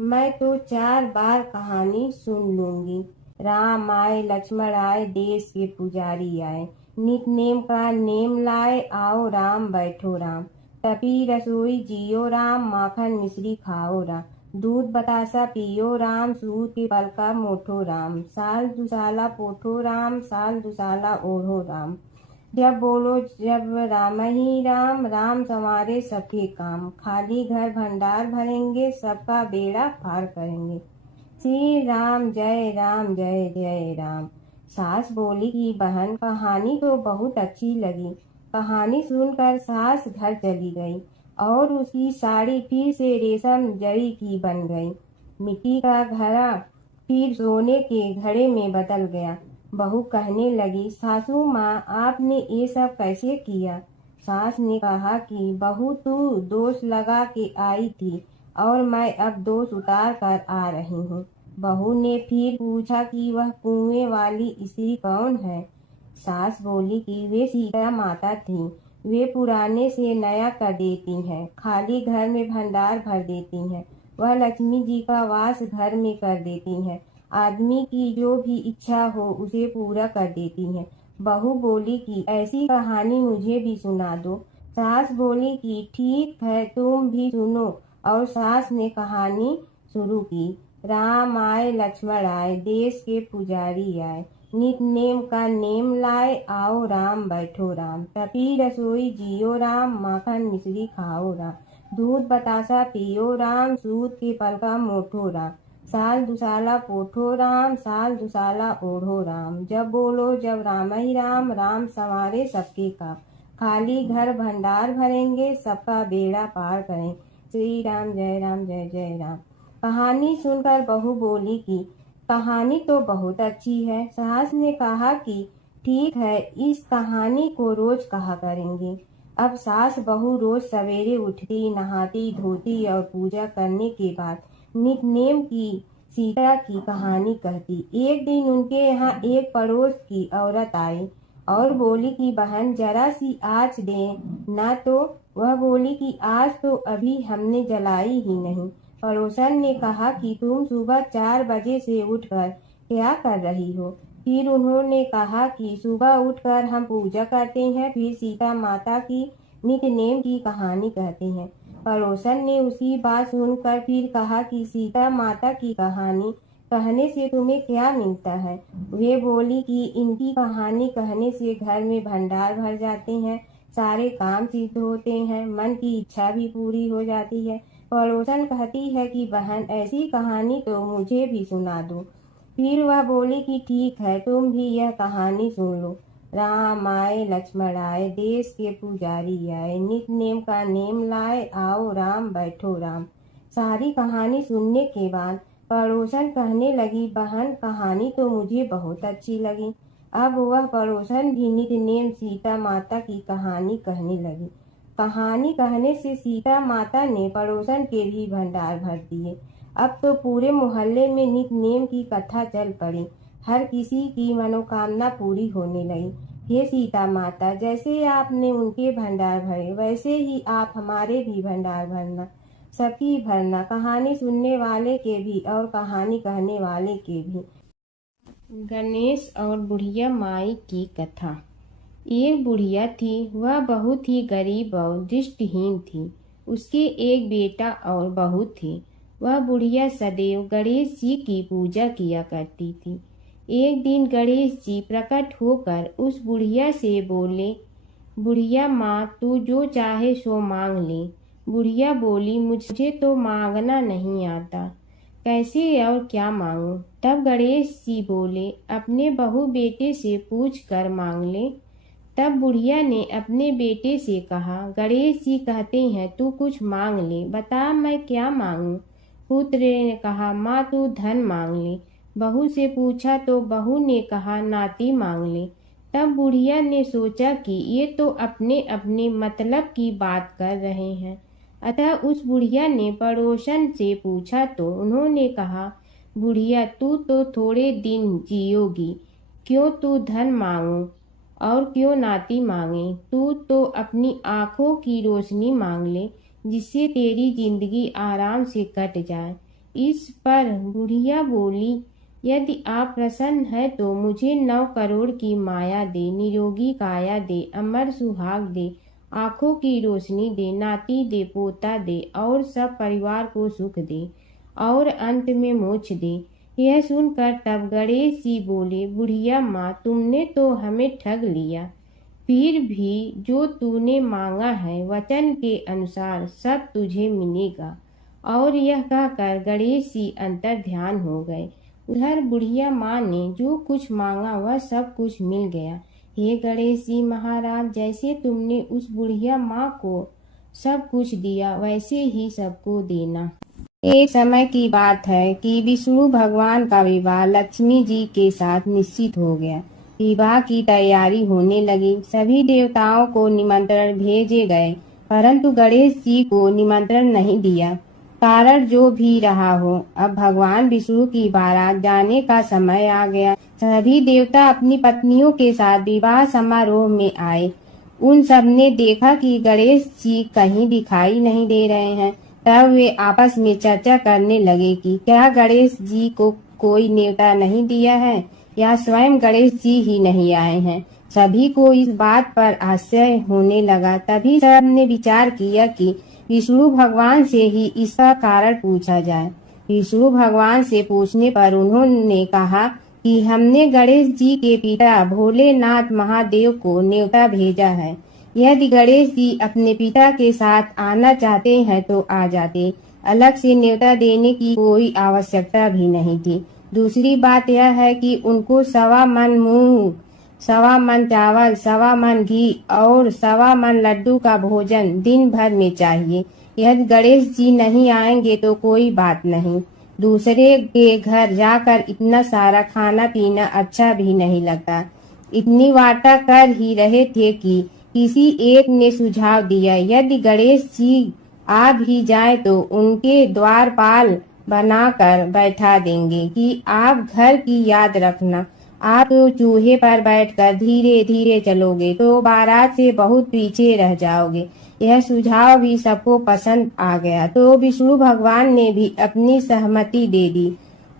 मैं तो 4 बार कहानी सुन लूंगी। राम आए, लक्ष्मण आए, देश के पुजारी आए, नित नेम का नेम लाए, आओ राम बैठो राम, तपी रसोई जियो राम, माखन मिश्री खाओ राम, दूध बतासा पियो राम, सूत के पल का मोठो राम, साल दुसाला पोठो राम, साल दुसाला ओढ़ो राम, जब बोलो जब राम ही राम, राम संवारे सबके काम, खाली घर भंडार भरेंगे, सबका बेड़ा पार करेंगे, श्री राम जय राम जय जय राम। सास बोली कि बहन, कहानी तो बहुत अच्छी लगी। कहानी सुनकर सास घर चली गई और उसकी साड़ी फिर से रेशम जड़ी की बन गई। मिट्टी का घड़ा फिर सोने के घड़े में बदल गया। बहू कहने लगी, सासू माँ, आपने ये सब कैसे किया। सास ने कहा कि बहू, तू दोष लगा के आई थी और मैं अब दोष उतार कर आ रही हूँ। बहू ने फिर पूछा कि वह कुएं वाली स्त्री कौन है। सास बोली कि वे सीता माता थी। वे पुराने से नया कर देती हैं, खाली घर में भंडार भर देती हैं, वह लक्ष्मी जी का वास घर में कर देती हैं, आदमी की जो भी इच्छा हो उसे पूरा कर देती हैं। बहू बोली कि ऐसी कहानी मुझे भी सुना दो। सास बोली कि ठीक है, तुम भी सुनो। और सास ने कहानी शुरू की। राम आए लक्ष्मण आए, देश के पुजारी आए, नित नेम का नेम लाए, आओ राम बैठो राम, तपी रसोई जियो राम, माखन मिश्री खाओ राम, दूध बतासा पियो राम, सूद के पलका मोठो राम, साल दुसाला पोठो राम, साल दुसाला ओढ़ो राम, जब बोलो जब राम ही राम, राम संवारे सबके काम, खाली घर भंडार भरेंगे, सबका बेड़ा पार करें, श्री राम जय जय राम। कहानी सुनकर बहू बोली कि कहानी तो बहुत अच्छी है। सास ने कहा कि ठीक है, इस कहानी को रोज कहा करेंगे। अब सास बहू रोज सवेरे उठती, नहाती धोती और पूजा करने के बाद नित्य-नेम की सीता की कहानी कहती। एक दिन उनके यहाँ एक पड़ोस की औरत आई और बोली कि बहन जरा सी आँच दे ना। तो वह बोली कि आज तो अभी हमने जलाई ही नहीं। पड़ोसन ने कहा कि तुम सुबह 4 बजे से उठकर क्या कर रही हो? फिर उन्होंने कहा कि सुबह उठकर हम पूजा करते हैं, फिर सीता माता की नित्य नेम की कहानी कहते हैं। पड़ोसन ने उसी बात सुनकर फिर कहा कि सीता माता की कहानी कहने से तुम्हें क्या मिलता है? वे बोली कि इनकी कहानी कहने से घर में भंडार भर जाते हैं, सारे काम सिद्ध होते हैं, मन की इच्छा भी पूरी हो जाती है। पड़ोसन कहती है कि बहन ऐसी कहानी तो मुझे भी सुना दो। फिर वह बोली कि ठीक है, तुम भी यह कहानी सुन लो। राम आए लक्ष्मण आए, देश के पुजारी आए, नित नेम का नेम लाए, आओ राम बैठो राम। सारी कहानी सुनने के बाद पड़ोसन कहने लगी, बहन कहानी तो मुझे बहुत अच्छी लगी। अब वह पड़ोसन भी नित नेम सीता माता की कहानी कहने लगी। कहानी कहने से सीता माता ने पड़ोसन के भी भंडार भर दिए। अब तो पूरे मोहल्ले में नित नेम की कथा चल पड़ी। हर किसी की मनोकामना पूरी होने लगी। हे सीता माता, जैसे आपने उनके भंडार भरे वैसे ही आप हमारे भी भंडार भरना, सबकी भरना, कहानी सुनने वाले के भी और कहानी कहने वाले के भी। गणेश और बुढ़िया माई की कथा। एक बुढ़िया थी, वह बहुत ही गरीब और दृष्टिहीन थी। उसके एक बेटा और बहू थी। वह बुढ़िया सदैव गणेश जी की पूजा किया करती थी। एक दिन गणेश जी प्रकट होकर उस बुढ़िया से बोले, बुढ़िया माँ, तू जो चाहे सो मांग ले। बुढ़िया बोली, मुझे तो मांगना नहीं आता, कैसे और क्या मांगूं? तब गणेश जी बोले, अपने बहू बेटे से पूछ कर मांग ले। तब बुढ़िया ने अपने बेटे से कहा, गणेश जी कहते हैं तू कुछ मांग ले, बता मैं क्या मांगूं? पुत्र ने कहा, माँ तू धन मांग ले। बहू से पूछा तो बहू ने कहा, नाती मांग ले। तब बुढ़िया ने सोचा कि ये तो अपने अपने मतलब की बात कर रहे हैं। अतः उस बुढ़िया ने पड़ोसन से पूछा तो उन्होंने कहा, बुढ़िया तू तो थोड़े दिन जियोगी, क्यों तू धन मांगो और क्यों नाती मांगे? तू तो अपनी आँखों की रोशनी मांग ले, जिससे तेरी जिंदगी आराम से कट जाए। इस पर बुढ़िया बोली, यदि आप प्रसन्न है तो मुझे 9 करोड़ की माया दे, निरोगी काया दे, अमर सुहाग दे, आँखों की रोशनी दे, नाती दे, पोता दे और सब परिवार को सुख दे और अंत में मोक्ष दे। यह सुनकर तब गणेश जी बोले, बुढ़िया माँ, तुमने तो हमें ठग लिया। फिर भी जो तूने मांगा है वचन के अनुसार सब तुझे मिलेगा। और यह कहकर गणेश जी अंतर ध्यान हो गए। उधर बुढ़िया माँ ने जो कुछ मांगा वह सब कुछ मिल गया। हे गणेश जी महाराज, जैसे तुमने उस बुढ़िया माँ को सब कुछ दिया वैसे ही सबको देना। एक समय की बात है कि विष्णु भगवान का विवाह लक्ष्मी जी के साथ निश्चित हो गया। विवाह की तैयारी होने लगी। सभी देवताओं को निमंत्रण भेजे गए, परंतु गणेश जी को निमंत्रण नहीं दिया। कारण जो भी रहा हो, अब भगवान विष्णु की बारात जाने का समय आ गया। सभी देवता अपनी पत्नियों के साथ विवाह समारोह में आए। उन सब ने देखा कि गणेश जी कहीं दिखाई नहीं दे रहे हैं। तब वे आपस में चर्चा करने लगे कि क्या गणेश जी को कोई न्योता नहीं दिया है या स्वयं गणेश जी ही नहीं आए हैं। सभी को इस बात पर आश्चर्य होने लगा। तभी सबने विचार किया कि विष्णु भगवान से ही इसका कारण पूछा जाए। विष्णु भगवान से पूछने पर उन्होंने कहा कि हमने गणेश जी के पिता भोलेनाथ महादेव को न्योता भेजा है। यदि गणेश जी अपने पिता के साथ आना चाहते हैं तो आ जाते, अलग से न्योता देने की कोई आवश्यकता भी नहीं थी। दूसरी बात यह है कि उनको 1.25 मन मूंग, 1.25 मन चावल, 1.25 मन घी और 1.25 मन लड्डू का भोजन दिन भर में चाहिए। यदि गणेश जी नहीं आएंगे तो कोई बात नहीं, दूसरे के घर जाकर इतना सारा खाना पीना अच्छा भी नहीं लगता। इतनी वार्ता कर ही रहे थे कि किसी एक ने सुझाव दिया, यदि गणेश जी आ भी जाए तो उनके द्वारपाल बनाकर बैठा देंगे कि आप घर की याद रखना। आप तो चूहे पर बैठकर धीरे धीरे चलोगे तो बारात से बहुत पीछे रह जाओगे। यह सुझाव भी सबको पसंद आ गया तो विष्णु भगवान ने भी अपनी सहमति दे दी।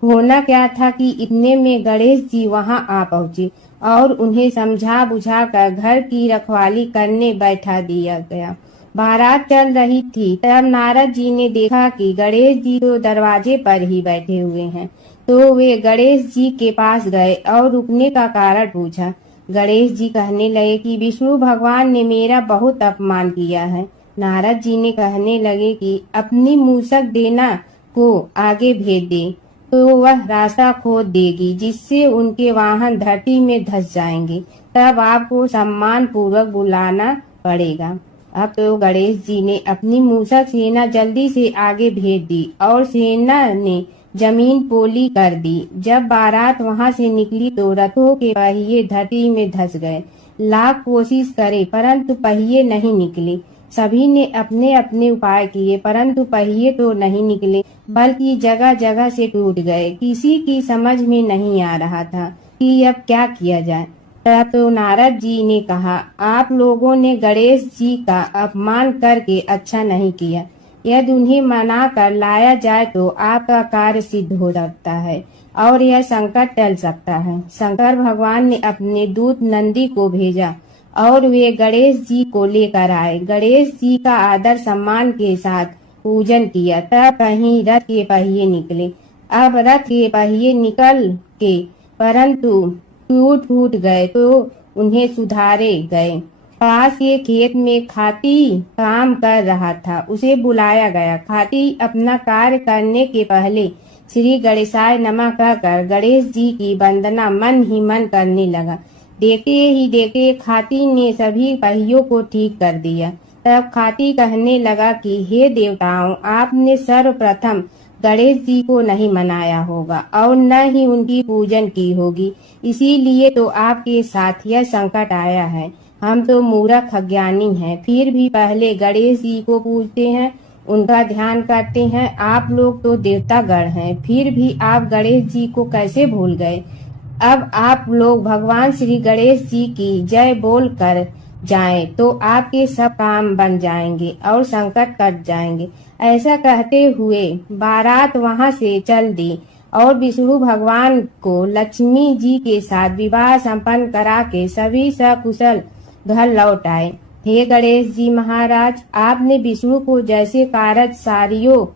होना क्या था कि इतने में गणेश जी वहां आ पहुंचे और उन्हें समझा बुझा कर घर की रखवाली करने बैठा दिया गया। बारात चल रही थी तब नारद जी ने देखा कि गणेश जी तो दरवाजे पर ही बैठे हुए हैं, तो वे गणेश जी के पास गए और रुकने का कारण पूछा। गणेश जी कहने लगे कि विष्णु भगवान ने मेरा बहुत अपमान किया है। नारद जी ने कहने लगे कि अपनी मूसक देना को आगे भेज दे तो वह रास्ता खोद देगी, जिससे उनके वाहन धरती में धंस जाएंगे। तब आपको सम्मान पूर्वक बुलाना पड़ेगा। अब तो गणेश जी ने अपनी मूसक सेना जल्दी से आगे भेज दी और सेना ने जमीन पोली कर दी। जब बारात वहां से निकली तो रथों के पहिए धरती में धंस गए। लाख कोशिश करे परंतु पहिए नहीं निकले। सभी ने अपने अपने उपाय किए परंतु पहिए तो नहीं निकले, बल्कि जगह जगह से टूट गए। किसी की समझ में नहीं आ रहा था कि अब क्या किया जाए। तब तो नारद जी ने कहा, आप लोगों ने गणेश जी का अपमान करके अच्छा नहीं किया। यदि उन्हें मना कर लाया जाए तो आपका कार्य सिद्ध हो सकता है और यह संकट टल सकता है। शंकर भगवान ने अपने दूत नंदी को भेजा और वे गणेश जी को लेकर आए। गणेश जी का आदर सम्मान के साथ पूजन किया। तब कहीं रथ के पहिए निकले। अब रथ के पहिए निकल के परंतु टूट फूट गए तो उन्हें सुधारे गए। पास के खेत में खाती काम कर रहा था, उसे बुलाया गया। खाती अपना कार्य करने के पहले श्री गणेशाय नमः कहकर गणेश जी की वंदना मन ही मन करने लगा। देखते ही देखते खाती ने सभी पहियों को ठीक कर दिया। तब खाती कहने लगा कि हे देवताओं, आपने सर्वप्रथम गणेश जी को नहीं मनाया होगा और न ही उनकी पूजन की होगी, इसीलिए तो आपके साथ यह संकट आया है। हम तो मूर्ख अज्ञानी हैं, फिर भी पहले गणेश जी को पूजते हैं, उनका ध्यान करते हैं। आप लोग तो देवतागण हैं, फिर भी आप गणेश जी को कैसे भूल गए। अब आप लोग भगवान श्री गणेश जी की जय बोल कर जाएं तो आपके सब काम बन जाएंगे और संकट कट जाएंगे। ऐसा कहते हुए बारात वहां से चल दी और विष्णु भगवान को लक्ष्मी जी के साथ विवाह संपन्न करा के सभी सकुशल घर लौट आए। हे गणेश जी महाराज, आपने विष्णु को जैसे कारज सारियो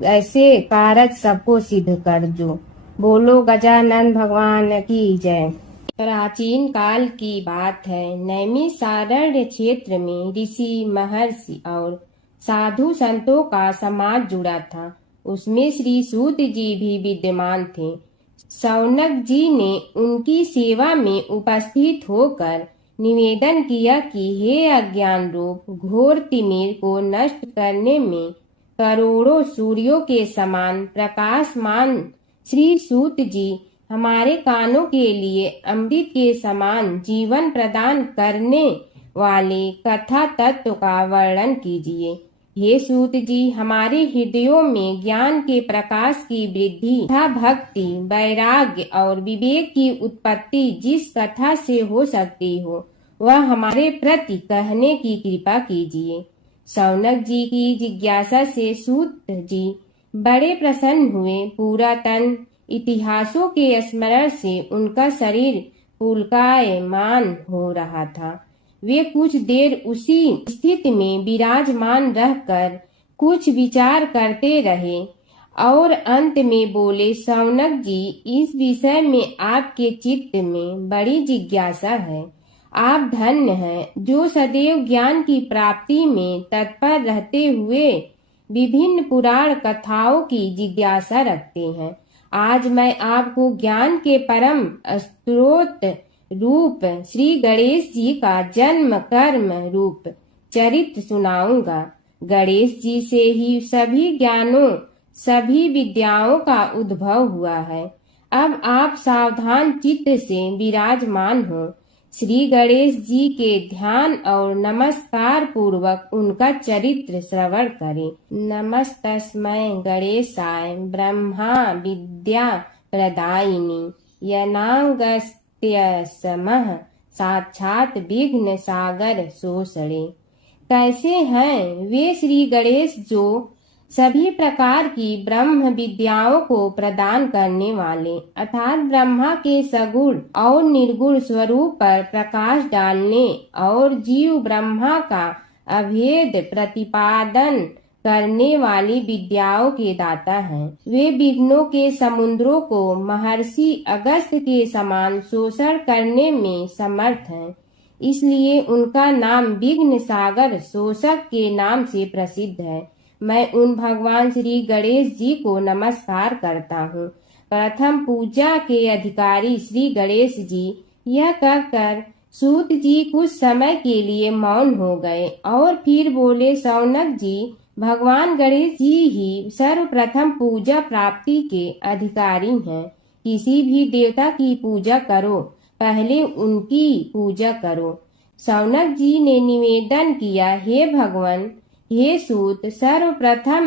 ऐसे कारज सबको सिद्ध कर जो। बोलो गजानन भगवान की जय। प्राचीन काल की बात है। नैमिषारण्य क्षेत्र में ऋषि, महर्षि और साधु संतों का समाज जुड़ा था। उसमें श्री सूत जी भी विद्यमान थे। शौनक जी ने उनकी सेवा में उपस्थित होकर निवेदन किया कि हे अज्ञान रूप घोर तिमिर को नष्ट करने में करोड़ों सूर्यों के समान प्रकाशमान श्री सूत जी हमारे कानों के लिए अमृत के समान जीवन प्रदान करने वाले कथा तत्व का वर्णन कीजिए। हे सूत जी, हमारे हृदयों में ज्ञान के प्रकाश की वृद्धि तथा भक्ति, वैराग्य और विवेक की उत्पत्ति जिस कथा से हो सकती हो वह हमारे प्रति कहने की कृपा कीजिए। शौनक जी की जिज्ञासा से सूत जी बड़े प्रसन्न हुए। पूरा तन इतिहासों के स्मरण से उनका शरीर पुलकायमान हो रहा था। वे कुछ देर उसी स्थिति में विराजमान रहकर कुछ विचार करते रहे और अंत में बोले, शौनक जी, इस विषय में आपके चित्त में बड़ी जिज्ञासा है। आप धन्य हैं जो सदैव ज्ञान की प्राप्ति में तत्पर रहते हुए विभिन्न पुराण कथाओं की जिज्ञासा रखते हैं। आज मैं आपको ज्ञान के परम स्रोत रूप श्री गणेश जी का जन्म कर्म रूप चरित्र सुनाऊंगा। गणेश जी से ही सभी ज्ञानों सभी विद्याओं का उद्भव हुआ है। अब आप सावधान चित्त से विराजमान हो। श्री गणेश जी के ध्यान और नमस्कार पूर्वक उनका चरित्र श्रवण करें। नमस्तस्मै गणेशाय ब्रह्मा विद्या प्रदायिनी यनागस्त्यसमः साक्षात विघ्न सागर सोसड़े। कैसे हैं वे श्री गणेश जो सभी प्रकार की ब्रह्म विद्याओं को प्रदान करने वाले अर्थात ब्रह्मा के सगुण और निर्गुण स्वरूप पर प्रकाश डालने और जीव ब्रह्मा का अभेद प्रतिपादन करने वाली विद्याओं के दाता हैं। वे विघ्नों के समुद्रों को महर्षि अगस्त्य के समान शोषण करने में समर्थ हैं। इसलिए उनका नाम विघ्न सागर शोषक के नाम से प्रसिद्ध है। मैं उन भगवान श्री गणेश जी को नमस्कार करता हूँ। प्रथम पूजा के अधिकारी श्री गणेश जी यह कहकर सूत जी कुछ समय के लिए मौन हो गए और फिर बोले, शौनक जी, भगवान गणेश जी ही सर्वप्रथम पूजा प्राप्ति के अधिकारी हैं। किसी भी देवता की पूजा करो, पहले उनकी पूजा करो। शौनक जी ने निवेदन किया, हे भगवान, हे सूत, सर्वप्रथम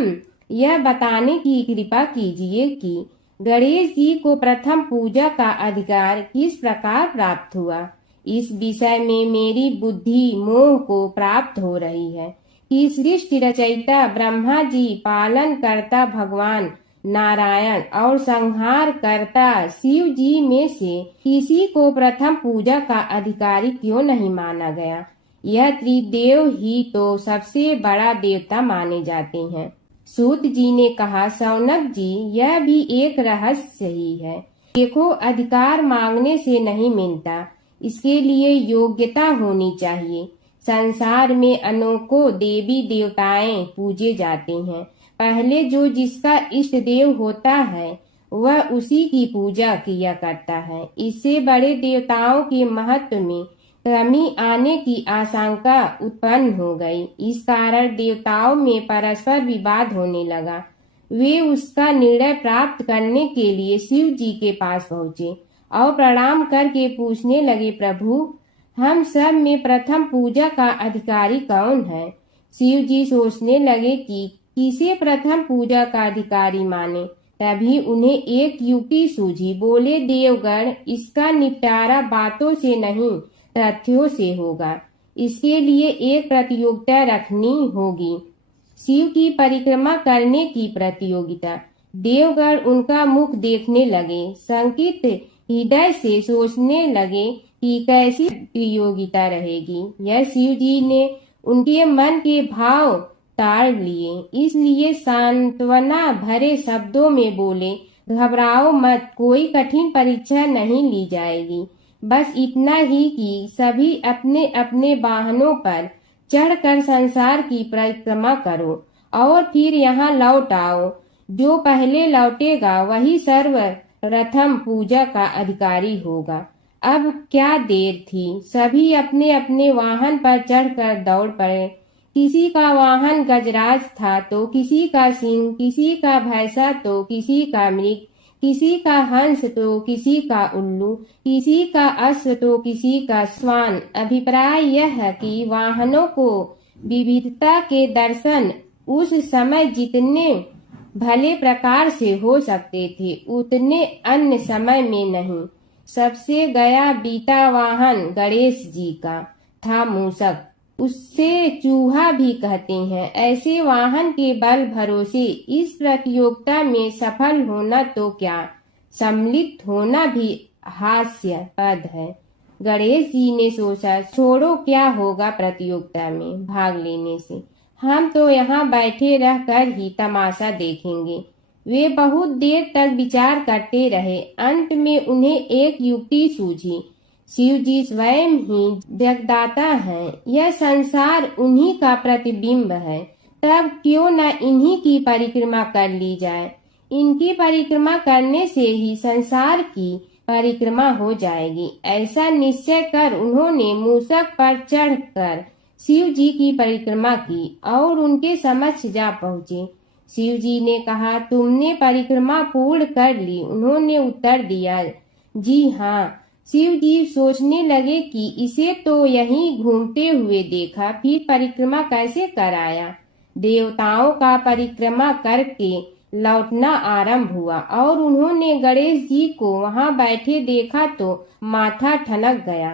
यह बताने की कृपा कीजिए कि गणेश जी को प्रथम पूजा का अधिकार किस प्रकार प्राप्त हुआ। इस विषय में मेरी बुद्धि मोह को प्राप्त हो रही है कि सृष्टि रचयिता ब्रह्मा जी, पालन करता भगवान नारायण और संहार करता शिव जी में से किसी को प्रथम पूजा का अधिकारी क्यों नहीं माना गया। यह त्रिदेव ही तो सबसे बड़ा देवता माने जाते हैं। सूत जी ने कहा, शौनक जी, यह भी एक रहस्य ही है। देखो, अधिकार मांगने से नहीं मिलता, इसके लिए योग्यता होनी चाहिए। संसार में अनेकों देवी देवताएं पूजे जाते हैं। पहले जो जिसका इष्ट देव होता है वह उसी की पूजा किया करता है। इससे बड़े देवताओं के महत्व में कमी आने की आशंका उत्पन्न हो गई। इस कारण देवताओं में परस्पर विवाद होने लगा। वे उसका निर्णय प्राप्त करने के लिए शिव जी के पास पहुँचे और प्रणाम करके पूछने लगे, प्रभु, हम सब में प्रथम पूजा का अधिकारी कौन है। शिव जी सोचने लगे कि किसे प्रथम पूजा का अधिकारी माने। तभी उन्हें एक युक्ति सूझी। बोले, देवगण, इसका निपटारा बातों से नहीं तथ्यों से होगा। इसके लिए एक प्रतियोगिता रखनी होगी, शिव की परिक्रमा करने की प्रतियोगिता। देवगण उनका मुख देखने लगे, शंकित हृदय से सोचने लगे कि कैसी प्रतियोगिता रहेगी। यह शिव जी ने उनके मन के भाव ताड़ लिए, इसलिए सांत्वना भरे शब्दों में बोले, घबराओ मत, कोई कठिन परीक्षा नहीं ली जाएगी। बस इतना ही कि सभी अपने अपने वाहनों पर चढ़कर संसार की परिक्रमा करो और फिर यहाँ लौट आओ। जो पहले लौटेगा वही सर्वप्रथम पूजा का अधिकारी होगा। अब क्या देर थी, सभी अपने अपने वाहन पर चढ़कर दौड़ पड़े। किसी का वाहन गजराज था तो किसी का सिंह, किसी का भैंसा तो किसी का मृग, किसी का हंस तो किसी का उल्लू, किसी का अश्व तो किसी का श्वान। अभिप्राय यह है कि वाहनों को विविधता के दर्शन उस समय जितने भले प्रकार से हो सकते थे उतने अन्य समय में नहीं। सबसे गया बीता वाहन गणेश जी का था मूषक, उससे चूहा भी कहते हैं। ऐसे वाहन के बल भरोसे इस प्रतियोगिता में सफल होना तो क्या, सम्मिलित होना भी हास्यास्पद है। गणेश जी ने सोचा, छोड़ो, क्या होगा प्रतियोगिता में भाग लेने से, हम तो यहाँ बैठे रहकर ही तमाशा देखेंगे। वे बहुत देर तक विचार करते रहे। अंत में उन्हें एक युक्ति सूझी। शिव जी स्वयं ही जगदाता हैं, यह संसार उन्हीं का प्रतिबिंब है, तब क्यों न इन्हीं की परिक्रमा कर ली जाए। इनकी परिक्रमा करने से ही संसार की परिक्रमा हो जाएगी। ऐसा निश्चय कर उन्होंने मूषक पर चढ़कर शिव जी की परिक्रमा की और उनके समक्ष जा पहुँचे। शिव जी ने कहा, तुमने परिक्रमा पूर्ण कर ली? उन्होंने उत्तर दिया, जी हाँ। शिव जी सोचने लगे कि इसे तो यहीं घूमते हुए देखा, फिर परिक्रमा कैसे कराया। देवताओं का परिक्रमा करके लौटना आरंभ हुआ और उन्होंने गणेश जी को वहां बैठे देखा तो माथा ठनक गया।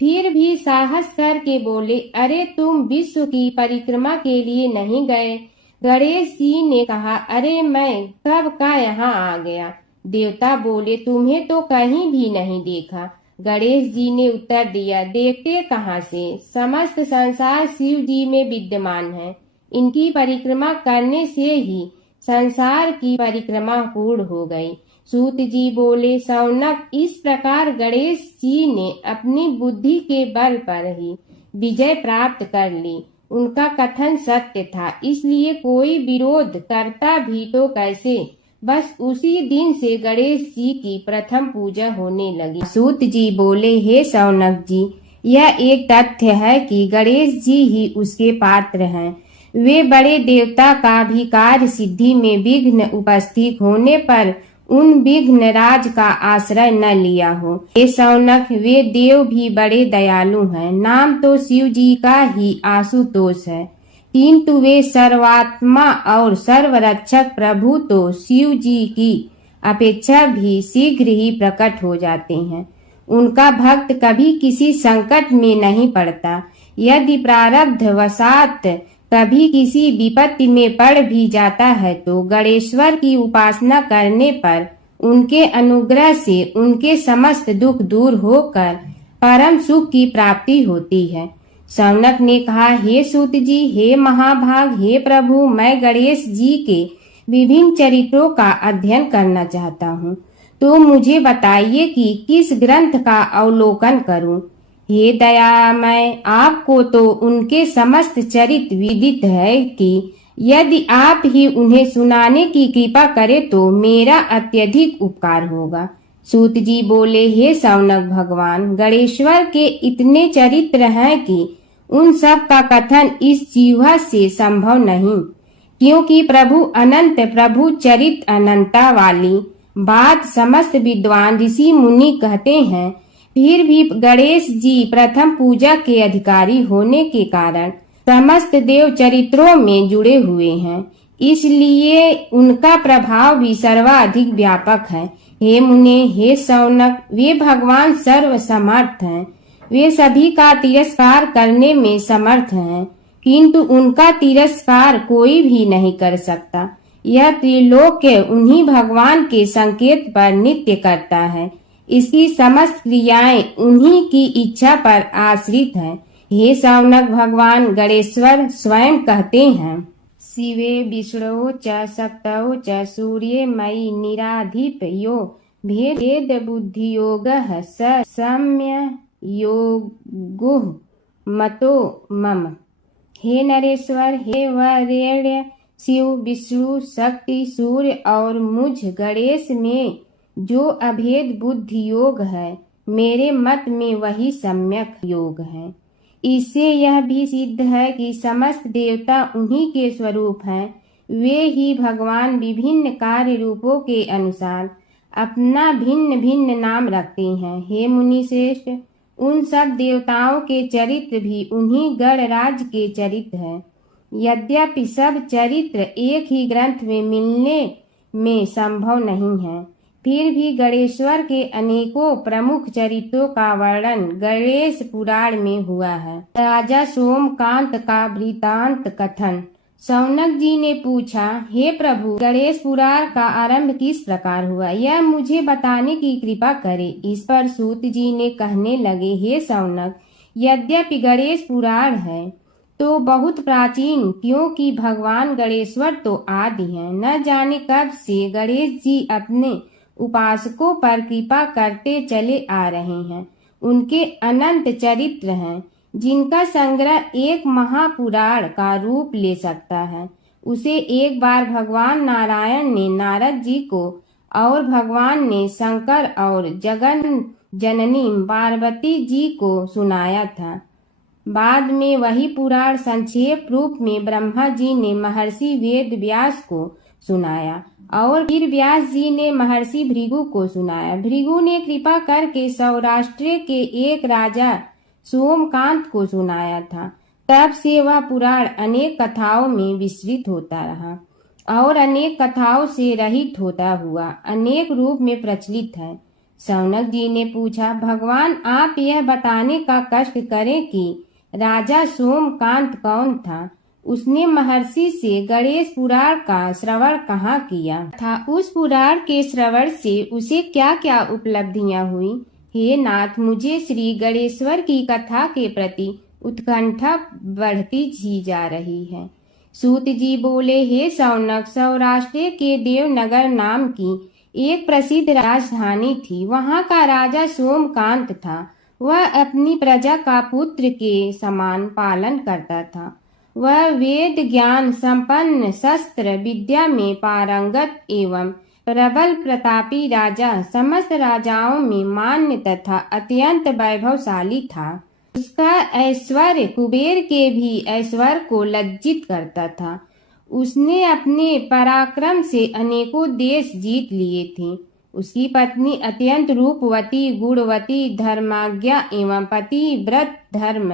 फिर भी साहस करके बोले, अरे तुम विश्व की परिक्रमा के लिए नहीं गए? गणेश जी ने कहा, अरे मैं कब का यहाँ आ गया। देवता बोले, तुम्हें तो कहीं भी नहीं देखा। गणेश जी ने उत्तर दिया, देखते कहाँ से, समस्त संसार शिव जी में विद्यमान है। इनकी परिक्रमा करने से ही संसार की परिक्रमा पूर्ण हो गई। सूत जी बोले, शौनक, इस प्रकार गणेश जी ने अपनी बुद्धि के बल पर ही विजय प्राप्त कर ली। उनका कथन सत्य था, इसलिए कोई विरोध करता भी तो कैसे। बस उसी दिन से गणेश जी की प्रथम पूजा होने लगी। सूत जी बोले, हे शौनक जी, यह एक तथ्य है कि गणेश जी ही उसके पात्र हैं। वे बड़े देवता का भी कार्य सिद्धि में विघ्न उपस्थित होने पर उन विघ्न राज का आश्रय न लिया हो। हे शौनक, वे देव भी बड़े दयालु हैं। नाम तो शिव जी का ही आशुतोष है, किंतु वे सर्वात्मा और सर्वरक्षक प्रभु तो शिव जी की अपेक्षा भी शीघ्र ही प्रकट हो जाते हैं। उनका भक्त कभी किसी संकट में नहीं पड़ता। यदि प्रारब्ध वशात कभी किसी विपत्ति में पड़ भी जाता है तो गणेश्वर की उपासना करने पर उनके अनुग्रह से उनके समस्त दुख दूर होकर परम सुख की प्राप्ति होती है। शौनक ने कहा, हे सूत जी, हे महाभाग, हे प्रभु, मैं गणेश जी के विभिन्न चरित्रों का अध्ययन करना चाहता हूँ, तो मुझे बताइए कि किस ग्रंथ का अवलोकन करूँ। हे दयामय, आपको तो उनके समस्त चरित्र विदित है कि यदि आप ही उन्हें सुनाने की कृपा करें तो मेरा अत्यधिक उपकार होगा। सूत जी बोले, हे शौनक भगवान, गणेश्वर के इतने चरित्र हैं कि उन सब का कथन इस जीवा से संभव नहीं, क्योंकि प्रभु अनंत, प्रभु चरित्र अनंता वाली बात समस्त विद्वान ऋषि मुनि कहते हैं। फिर भी गणेश जी प्रथम पूजा के अधिकारी होने के कारण समस्त देव चरित्रों में जुड़े हुए हैं, इसलिए उनका प्रभाव भी सर्वाधिक व्यापक है। हे मुने, हे शौनक, वे भगवान सर्व समर्थ हैं। वे सभी का तिरस्कार करने में समर्थ हैं, किंतु उनका तिरस्कार कोई भी नहीं कर सकता। यह त्रिलोक्य उन्हीं भगवान के संकेत पर नित्य करता है। इसकी समस्त क्रियाएं उन्हीं की इच्छा पर आश्रित हैं। हे शौनक भगवान गणेश्वर स्वयं कहते हैं, शिवे विष्णु च शक्तौ च सूर्ये मयि निराधिप यो भेद बुद्धि योग स सम्य योगो मतो मम। हे नरेश्वर, हे वरेण्य, शिव, विष्णु, शक्ति, सूर्य और मुझ गणेश में जो अभेद बुद्धि योग है, मेरे मत में वही सम्यक योग है। इससे यह भी सिद्ध है कि समस्त देवता उन्हीं के स्वरूप हैं। वे ही भगवान विभिन्न कार्य रूपों के अनुसार अपना भिन्न भिन्न नाम रखते हैं। हे मुनि श्रेष्ठ, उन सब देवताओं के चरित्र भी उन्हीं गणराज के चरित्र हैं। यद्यपि सब चरित्र एक ही ग्रंथ में मिलने में संभव नहीं है, फिर भी गणेश्वर के अनेकों प्रमुख चरित्रों का वर्णन गणेश पुराण में हुआ है। राजा सोमकांत का वृतांत कथन शौनक जी ने पूछा, हे प्रभु, गणेश पुराण का आरंभ किस प्रकार हुआ, यह मुझे बताने की कृपा करे। इस पर सूत जी ने कहने लगे, हे शौनक, यद्यपि गणेश पुराण है तो बहुत प्राचीन, क्योंकि भगवान गणेश्वर तो आदि हैं। न जाने कब से गणेश जी अपने उपासकों पर कृपा करते चले आ रहे हैं। उनके अनंत चरित्र हैं, जिनका संग्रह एक महापुराण का रूप ले सकता है। उसे एक बार भगवान नारायण ने नारद जी को और भगवान ने शंकर और जगन जननी पार्वती जी को सुनाया था। बाद में वही पुराण संक्षेप रूप में ब्रह्मा जी ने महर्षि वेद व्यास को सुनाया और फिर व्यास जी ने महर्षि भृगु को सुनाया। भृगु ने कृपा करके सौराष्ट्र के एक राजा सोमकांत को सुनाया था। तब से वह पुराण अनेक कथाओं में विस्तृत होता रहा और अनेक कथाओं से रहित होता हुआ अनेक रूप में प्रचलित है। शौनक जी ने पूछा, भगवान, आप यह बताने का कष्ट करें कि राजा सोमकांत कौन था। उसने महर्षि से गणेश पुराण का श्रवण कहाँ किया था, उस पुराण के श्रवण से उसे क्या क्या उपलब्धियां हुई। हे नाथ, मुझे श्री गणेश्वर की कथा के प्रति उत्कंठा बढ़ती ही जा रही है। सूत जी बोले, हे शौनक, सौराष्ट्र के देवनगर नाम की एक प्रसिद्ध राजधानी थी। वहाँ का राजा सोमकांत था। वह अपनी प्रजा का पुत्र के समान पालन करता था। वह वेद ज्ञान संपन्न, शस्त्र विद्या में पारंगत एवं प्रबल प्रतापी राजा, समस्त राजाओं में मान्य तथा अत्यंत वैभवशाली था। उसका ऐश्वर्य कुबेर के भी ऐश्वर्य को लज्जित करता था। उसने अपने पराक्रम से अनेकों देश जीत लिए थे। उसकी पत्नी अत्यंत रूपवती, गुणवती, धर्माज्ञा एवं पतिव्रत धर्म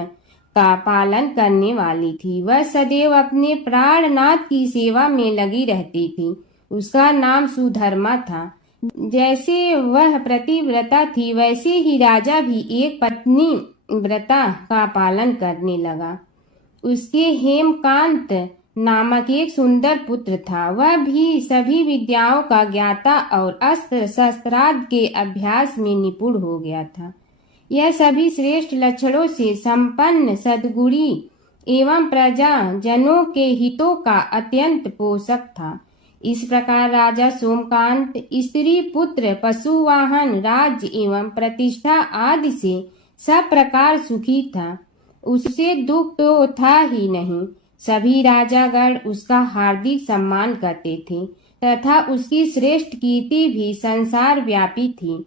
का पालन करने वाली थी। वह सदैव अपने प्राणनाथ की सेवा में लगी रहती थी। उसका नाम सुधर्मा था। जैसे वह प्रतिव्रता थी, वैसे ही राजा भी एक पत्नी व्रता का पालन करने लगा। उसके हेमकांत नामक एक सुंदर पुत्र था। वह भी सभी विद्याओं का ज्ञाता और अस्त्र शस्त्रादि के अभ्यास में निपुण हो गया था। यह सभी श्रेष्ठ लक्षणों से संपन्न, सद्गुणी एवं प्रजा जनों के हितों का अत्यंत पोषक था। इस प्रकार राजा सोमकांत स्त्री, पुत्र, पशु, वाहन, राज्य एवं प्रतिष्ठा आदि से सब प्रकार सुखी था। उससे दुख तो था ही नहीं। सभी राजागण उसका हार्दिक सम्मान करते थे तथा उसकी श्रेष्ठ कीर्ति भी संसार व्यापी थी।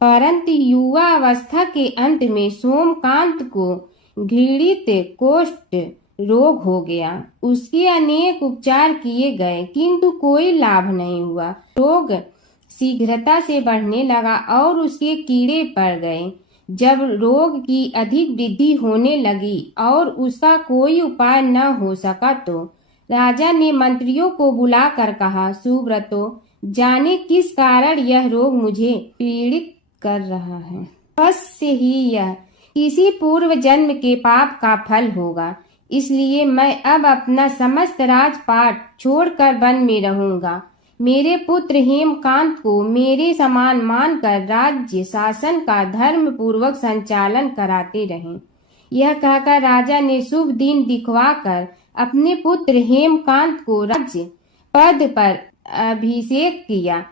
परंतु युवावस्था के अंत में सोमकांत को घृणित कोष्ठ रोग हो गया। उसके अनेक उपचार किए गए, किंतु कोई लाभ नहीं हुआ। रोग शीघ्रता से बढ़ने लगा और उसके कीड़े पड़ गए। जब रोग की अधिक वृद्धि होने लगी और उसका कोई उपाय न हो सका, तो राजा ने मंत्रियों को बुलाकर कहा, सुव्रतो, जाने किस कारण यह रोग मुझे पीड़ित कर रहा है। अवश्य ही यह किसी पूर्व जन्म के पाप का फल होगा। इसलिए मैं अब अपना समस्त राजपाट छोड़कर वन में रहूंगा। मेरे पुत्र हेमकांत को मेरे समान मानकर राज्य शासन का धर्म पूर्वक संचालन कराते रहें। यह कहकर राजा ने शुभ दिन दिखवाकर अपने पुत्र हेमकांत को राज्य पद पर अभिषेक किया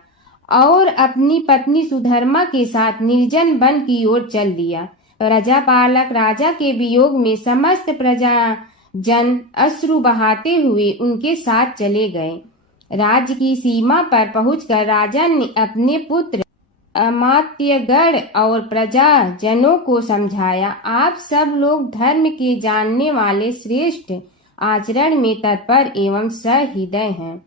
और अपनी पत्नी सुधर्मा के साथ निर्जन वन की ओर चल दिया। प्रजापालक राजा के वियोग में समस्त प्रजा जन अश्रु बहाते हुए उनके साथ चले गए। राज्य की सीमा पर पहुंचकर राजा ने अपने पुत्र अमात्यगण और प्रजा जनों को समझाया, आप सब लोग धर्म के जानने वाले, श्रेष्ठ आचरण में तत्पर एवं सहृदय हैं।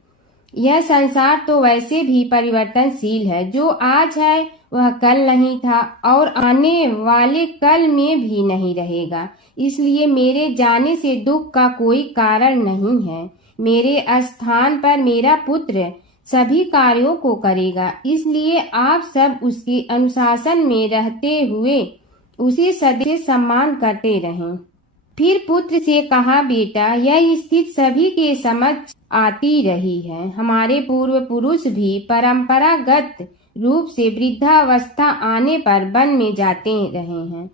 यह संसार तो वैसे भी परिवर्तनशील है। जो आज है वह कल नहीं था और आने वाले कल में भी नहीं रहेगा। इसलिए मेरे जाने से दुख का कोई कारण नहीं है। मेरे स्थान पर मेरा पुत्र सभी कार्यों को करेगा। इसलिए आप सब उसके अनुशासन में रहते हुए उसे सदैव सम्मान करते रहें। फिर पुत्र से कहा, बेटा, यह स्थिति सभी के समझ आती रही है। हमारे पूर्व पुरुष भी परंपरागत रूप से वृद्धावस्था आने पर वन में जाते रहे हैं।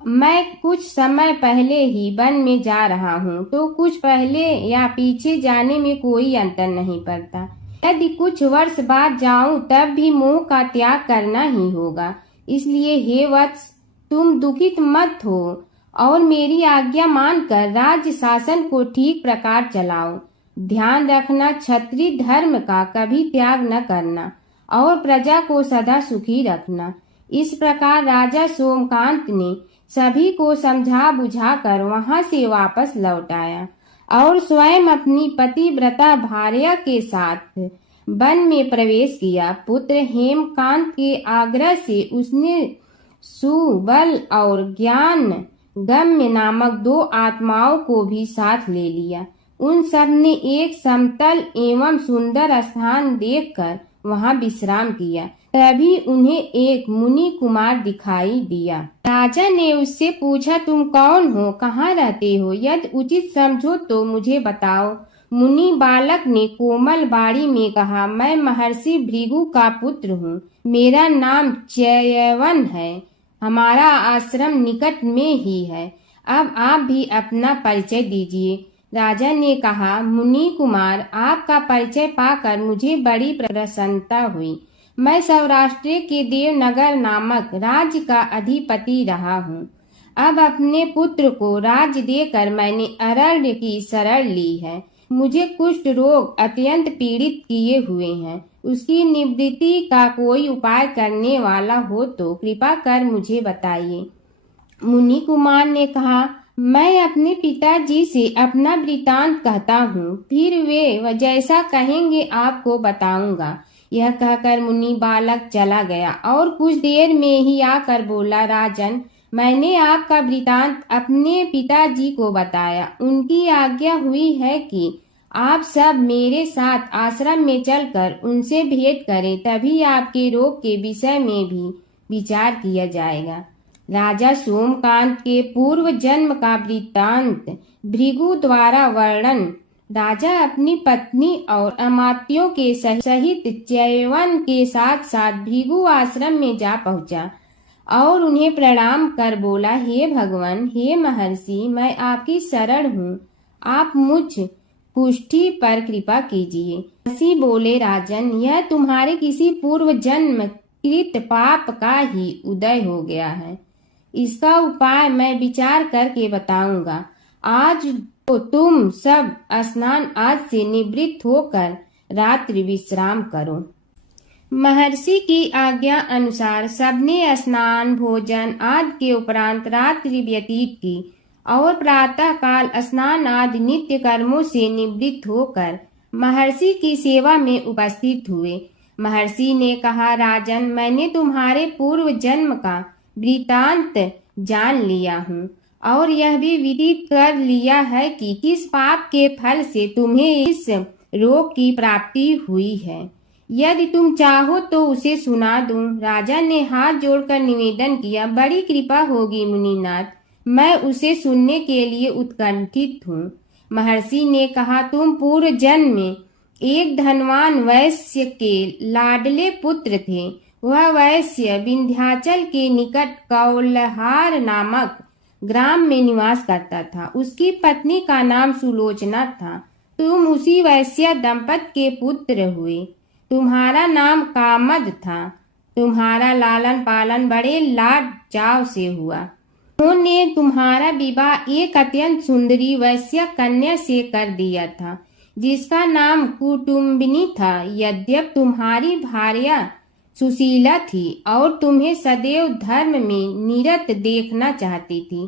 मैं कुछ समय पहले ही वन में जा रहा हूँ, तो कुछ पहले या पीछे जाने में कोई अंतर नहीं पड़ता। यदि कुछ वर्ष बाद जाऊं तब भी मोह का त्याग करना ही होगा। इसलिए हे वत्स, तुम दुखित मत हो और मेरी आज्ञा मानकर राज्य शासन को ठीक प्रकार चलाओ। ध्यान रखना, क्षत्रिय धर्म का कभी त्याग न करना और प्रजा को सदा सुखी रखना। इस प्रकार राजा सोमकांत ने सभी को समझा बुझाकर वहां से वापस लौट आया और स्वयं अपनी पतिव्रता भार्या के साथ वन में प्रवेश किया। पुत्र हेमकांत के आग्रह से उसने सुबल और ज्ञान गम्य नामक 2 आत्माओं को भी साथ ले लिया। उन सब ने एक समतल एवं सुंदर स्थान देखकर वहां विश्राम किया। तभी उन्हें एक मुनि कुमार दिखाई दिया। राजा ने उससे पूछा, तुम कौन हो, कहाँ रहते हो? यदि उचित समझो तो मुझे बताओ। मुनि बालक ने कोमल बाड़ी में कहा, मैं महर्षि भृगु का पुत्र हूँ। मेरा नाम च्यवन है। हमारा आश्रम निकट में ही है। अब आप भी अपना परिचय दीजिए। राजा ने कहा, मुनि कुमार, आपका परिचय पाकर मुझे बड़ी प्रसन्नता हुई। मैं सौराष्ट्र के देवनगर नामक राज्य का अधिपति रहा हूँ। अब अपने पुत्र को राज्य देकर मैंने अरण्य की शरण ली है। मुझे कुष्ठ रोग अत्यंत पीड़ित किए हुए हैं। उसकी निवृत्ति का कोई उपाय करने वाला हो तो कृपा कर मुझे बताइए। मुनि कुमार ने कहा, मैं अपने पिताजी से अपना वृतांत कहता हूँ, फिर वे जैसा कहेंगे आपको बताऊंगा। यह कहकर मुनि बालक चला गया और कुछ देर में ही आकर बोला, राजन, मैंने आपका वृतांत अपने पिताजी को बताया। उनकी आज्ञा हुई है कि आप सब मेरे साथ आश्रम में चलकर उनसे भेंट करें, तभी आपके रोग के विषय में भी विचार किया जाएगा। राजा सोमकांत के पूर्व जन्म का वृत्तांत भृगु द्वारा वर्णन। राजा अपनी पत्नी और अमात्यों के सहित च्यवन के साथ साथ भृगु आश्रम में जा पहुंचा और उन्हें प्रणाम कर बोला, हे भगवान, हे महर्षि, मैं आपकी शरण हूँ। आप मुझ कुष्ठी पर कृपा कीजिए। महर्षि बोले, राजन, यह तुम्हारे किसी पूर्व जन्म कृत पाप का ही उदय हो गया है। इसका उपाय मैं विचार करके बताऊंगा। आज तो तुम सब स्नान आज से निवृत्त होकर रात्रि विश्राम करो। महर्षि की आज्ञा अनुसार सबने स्नान भोजन आदि के उपरांत रात्रि व्यतीत की और प्रातः काल स्नान आदि नित्य कर्मों से निवृत्त होकर महर्षि की सेवा में उपस्थित हुए। महर्षि ने कहा, राजन, मैंने तुम्हारे पूर्व जन्म का वृतांत जान लिया हूँ और यह भी विदित कर लिया है कि किस पाप के फल से तुम्हें इस रोग की प्राप्ति हुई है। यदि तुम चाहो तो उसे सुना दूं। राजा ने हाथ जोड़कर निवेदन किया, बड़ी कृपा होगी मुनिनाथ, मैं उसे सुनने के लिए उत्कंठित हूँ। महर्षि ने कहा, तुम पूर्व जन्म में एक धनवान वैश्य के लाडले पुत्र थे। वह वैश्य विंध्याचल के निकट कौलहार नामक ग्राम में निवास करता था। उसकी पत्नी का नाम सुलोचना था। तुम उसी वैश्य दंपत के पुत्र हुए। तुम्हारा नाम कामद था। तुम्हारा लालन पालन बड़े लाड चाव से हुआ। उन्होंने तुम्हारा विवाह एक अत्यंत सुंदरी वैश्य कन्या से कर दिया था, जिसका नाम कुटुम्बिनी था। यद्यप तुम्हारी भार्या सुशीला थी और तुम्हें सदैव धर्म में निरत देखना चाहती थी,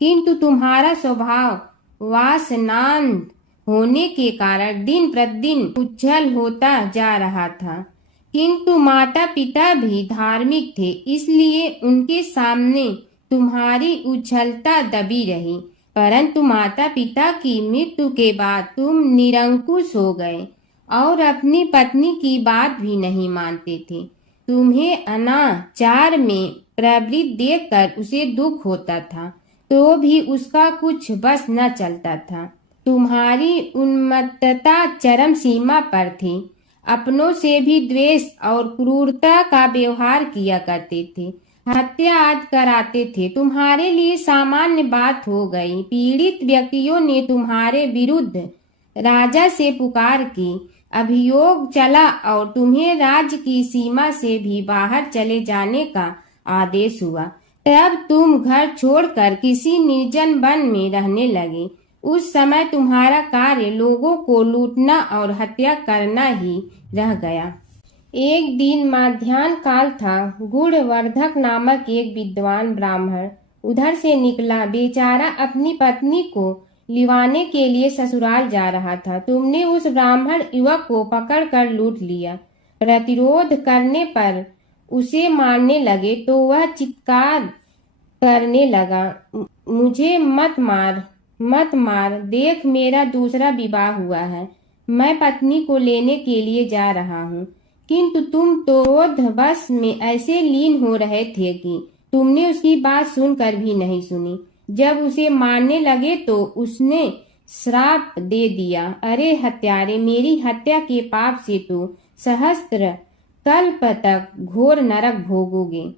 किंतु तुम्हारा स्वभाव वासनांध होने के कारण दिन प्रतिदिन उज्जवल होता जा रहा था। किंतु माता पिता भी धार्मिक थे, इसलिए उनके सामने तुम्हारी उज्ज्वलता दबी रही। परंतु माता पिता की मृत्यु के बाद तुम निरंकुश हो गए और अपनी पत्नी की बात भी नहीं मानते थे। तुम्हें अनाचार में प्रवृत्त देखकर उसे दुख होता था। तो भी उसका कुछ बस न चलता था। तुम्हारी उन्मत्तता चरम सीमा पर थी। अपनों से भी द्वेष और क्रूरता का व्यवहार किया करते थे, हत्या आदि कराते थे। तुम्हारे लिए सामान्य बात हो गई। पीड़ित व्यक्तियों ने तुम्हारे विरुद्ध राजा से पुकार की, अभियोग चला और तुम्हें राज्य की सीमा से भी बाहर चले जाने का आदेश हुआ। तब तुम घर छोड़कर किसी निर्जन वन में रहने लगे। उस समय तुम्हारा कार्य लोगों को लूटना और हत्या करना ही रह गया। एक दिन मध्याह्न काल था। गुणवर्धक नामक एक विद्वान ब्राह्मण उधर से निकला। बेचारा अपनी पत्नी को लिवाने के लिए ससुराल जा रहा था। तुमने उस ब्राह्मण युवक को पकड़कर लूट लिया। प्रतिरोध करने पर उसे मारने लगे तो वह चित्कार करने लगा, मुझे मत मार, मत मार, देख मेरा दूसरा विवाह हुआ है, मैं पत्नी को लेने के लिए जा रहा हूँ। किंतु तुम तो क्रोध बस में ऐसे लीन हो रहे थे कि तुमने उसकी बात सुनकर भी नहीं सुनी। जब उसे मारने लगे तो उसने श्राप दे दिया, अरे हत्यारे, मेरी हत्या के पाप से तो सहस्त्र कल्प तक घोर नरक भोगोगे।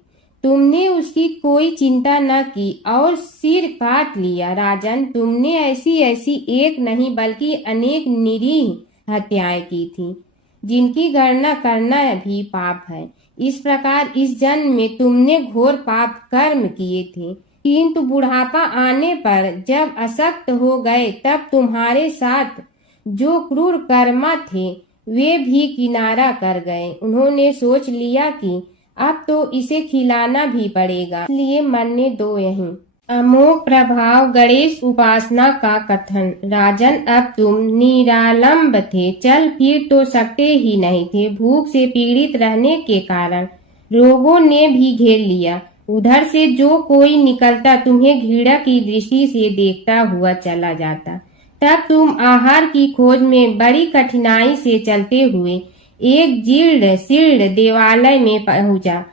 तुमने उसकी कोई चिंता न की और सिर काट लिया। राजन, तुमने ऐसी एक नहीं बल्कि अनेक निरीह हत्याएं की थी, जिनकी गणना करना भी पाप है। इस प्रकार इस जन्म में तुमने घोर पाप कर्म किए थे, किंतु बुढ़ापा आने पर जब अशक्त हो गए तब तुम्हारे साथ जो क्रूर कर्मा थे वे भी किनारा कर गए। उन्होंने सोच लिया कि अब तो इसे खिलाना भी पड़ेगा, इसलिए मरने दो यहीं। अमोघ प्रभाव गणेश उपासना का कथन। राजन, अब तुम निरालंब थे, चल फिर तो सकते ही नहीं थे। भूख से पीड़ित रहने के कारण रोगों ने भी घेर लिया। उधर से जो कोई निकलता तुम्हें घृणा की दृष्टि से देखता हुआ चला जाता। तब तुम आहार की खोज में बड़ी कठिनाई से चलते हुए एक जीर्ण शीर्ण देवालय में पहुंचा।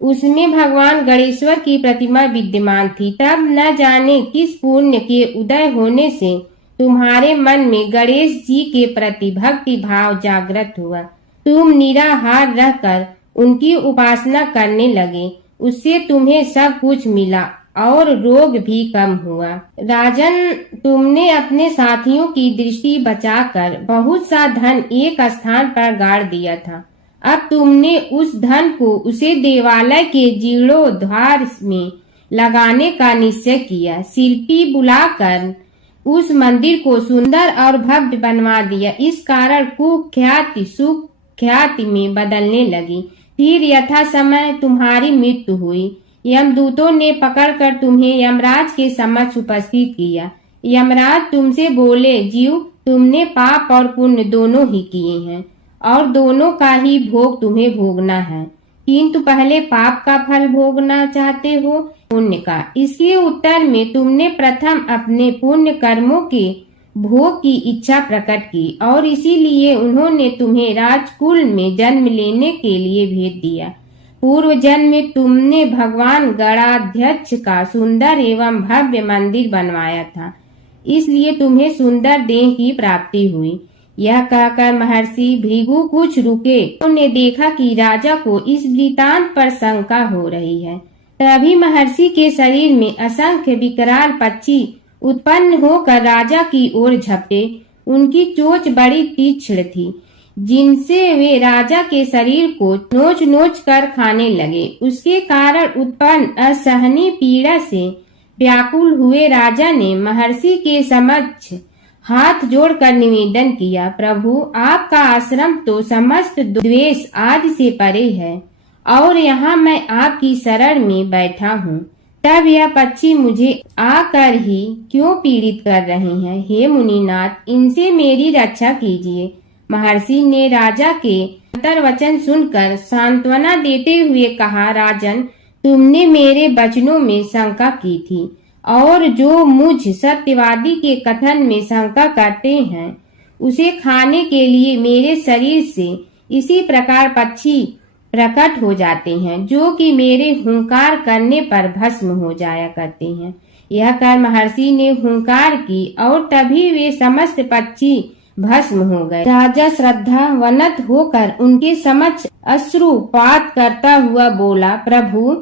उसमें भगवान गणेश्वर की प्रतिमा विद्यमान थी। तब न जाने किस पुण्य के उदय होने से तुम्हारे मन में गणेश जी के प्रति भक्ति भाव जागृत हुआ। तुम निराहार रहकर उनकी उपासना करने लगे। उससे तुम्हें सब कुछ मिला और रोग भी कम हुआ। राजन, तुमने अपने साथियों की दृष्टि बचाकर बहुत सा धन एक स्थान पर गाड़ दिया था। अब तुमने उस धन को उसे देवालय के जीर्णोद्धार में लगाने का निश्चय किया। शिल्पी बुलाकर उस मंदिर को सुंदर और भव्य बनवा दिया। इस कारण कुख्याति सुख्याति में बदलने लगी। फिर यथा समय तुम्हारी मृत्यु हुई। यमदूतों ने पकड़कर तुम्हें यमराज के समक्ष उपस्थित किया। यमराज तुमसे बोले, जीव, तुमने पाप और पुण्य दोनों ही किए हैं और दोनों का ही भोग तुम्हें भोगना है, किंतु पहले पाप का फल भोगना चाहते हो पुण्य का। इसके उत्तर में तुमने प्रथम अपने पुण्य कर्मों के भोग की इच्छा प्रकट की और इसीलिए उन्होंने तुम्हें राजकुल में जन्म लेने के लिए भेज दिया। पूर्व जन्म में तुमने भगवान गणाध्यक्ष का सुंदर एवं भव्य मंदिर बनवाया था, इसलिए तुम्हें सुंदर देह की प्राप्ति हुई। यह कहकर महर्षि भृगु कुछ रुके। उन्होंने देखा कि राजा को इस वृतांत पर शंका हो रही है। तभी महर्षि के शरीर में असंख्य विकराल पक्षी उत्पन्न होकर राजा की ओर झपटे। उनकी चोंच बड़ी तीक्ष्ण थी, जिनसे वे राजा के शरीर को नोच नोच कर खाने लगे। उसके कारण उत्पन्न असहनीय पीड़ा से व्याकुल हुए राजा ने महर्षि के समक्ष हाथ जोड़कर निवेदन किया, प्रभु, आपका आश्रम तो समस्त द्वेष आदि से परे है और यहाँ मैं आपकी शरण में बैठा हूँ। तब यह पक्षी मुझे आकर ही क्यों पीड़ित कर रहे हैं? हे मुनिनाथ, इनसे मेरी रक्षा कीजिए। महर्षि ने राजा के अंतर्वचन सुनकर सांत्वना देते हुए कहा, राजन, तुमने मेरे वचनों में शंका की थी और जो मुझ सत्यवादी के कथन में शंका करते हैं उसे खाने के लिए मेरे शरीर से इसी प्रकार पक्षी प्रकट हो जाते हैं, जो कि मेरे हुंकार करने पर भस्म हो जाया करते हैं। यह कर महर्षि ने हुंकार की और तभी वे समस्त पक्षी भस्म हो गए। राजा श्रद्धावनत होकर उनके समक्ष अश्रुपात करता हुआ बोला, प्रभु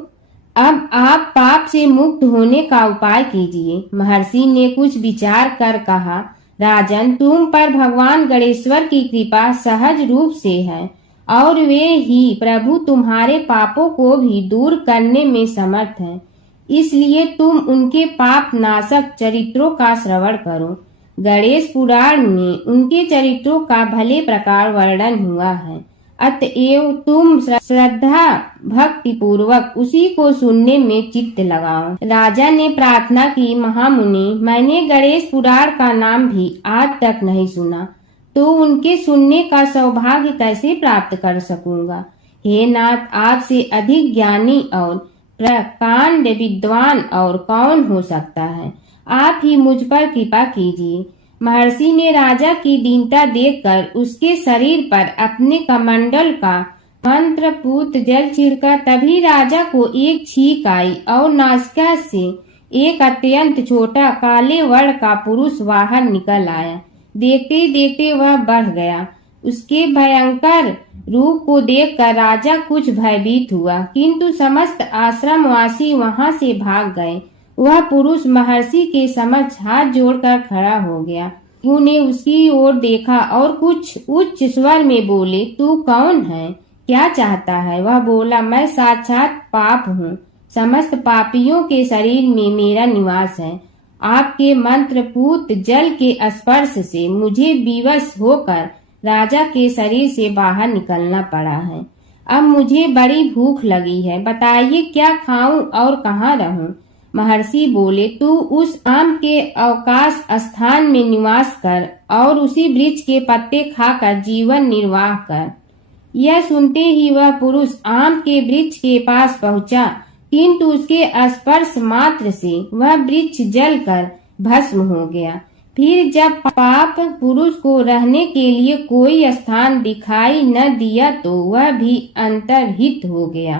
अब आप पाप से मुक्त होने का उपाय कीजिए। महर्षि ने कुछ विचार कर कहा, राजन, तुम पर भगवान गणेश्वर की कृपा सहज रूप से है और वे ही प्रभु तुम्हारे पापों को भी दूर करने में समर्थ हैं। इसलिए तुम उनके पाप नाशक चरित्रों का श्रवण करो। गणेश पुराण में उनके चरित्रों का भले प्रकार वर्णन हुआ है, अतएव तुम श्रद्धा भक्ति पूर्वक उसी को सुनने में चित्त लगाओ। राजा ने प्रार्थना की, महामुनि, मैंने गणेश पुराण का नाम भी आज तक नहीं सुना, तो उनके सुनने का सौभाग्य कैसे प्राप्त कर सकूंगा। हे नाथ, आपसे अधिक ज्ञानी और प्रकांड विद्वान और कौन हो सकता है। आप ही मुझ पर कृपा कीजिए। महर्षि ने राजा की दीनता देखकर उसके शरीर पर अपने कमंडल का मंत्रपूत जल छिड़का। तभी राजा को एक छींक आई और नासिका से एक अत्यंत छोटा काले वर्ण का पुरुष बाहर निकल आया। देखते ही देखते वह बढ़ गया। उसके भयंकर रूप को देखकर राजा कुछ भयभीत हुआ, किंतु समस्त आश्रमवासी वहां से भाग गए। वह पुरुष महर्षि के समक्ष हाथ जोड़कर खड़ा हो गया। उन्हें उसकी ओर देखा और कुछ उच्च स्वर में बोले, तू कौन है, क्या चाहता है। वह बोला, मैं साक्षात पाप हूँ, समस्त पापियों के शरीर में मेरा निवास है। आपके मंत्रपूत जल के स्पर्श से मुझे विवश होकर राजा के शरीर से बाहर निकलना पड़ा है। अब मुझे बड़ी भूख लगी है, बताइए क्या खाऊं और कहाँ रहूं। महर्षि बोले, तू उस आम के अवकाश स्थान में निवास कर और उसी वृक्ष के पत्ते खाकर जीवन निर्वाह कर। यह सुनते ही वह पुरुष आम के वृक्ष के पास पहुंचा, किंतु उसके स्पर्श मात्र से वह वृक्ष जलकर भस्म हो गया। फिर जब पाप पुरुष को रहने के लिए कोई स्थान दिखाई न दिया तो वह भी अंतर्हित हो गया।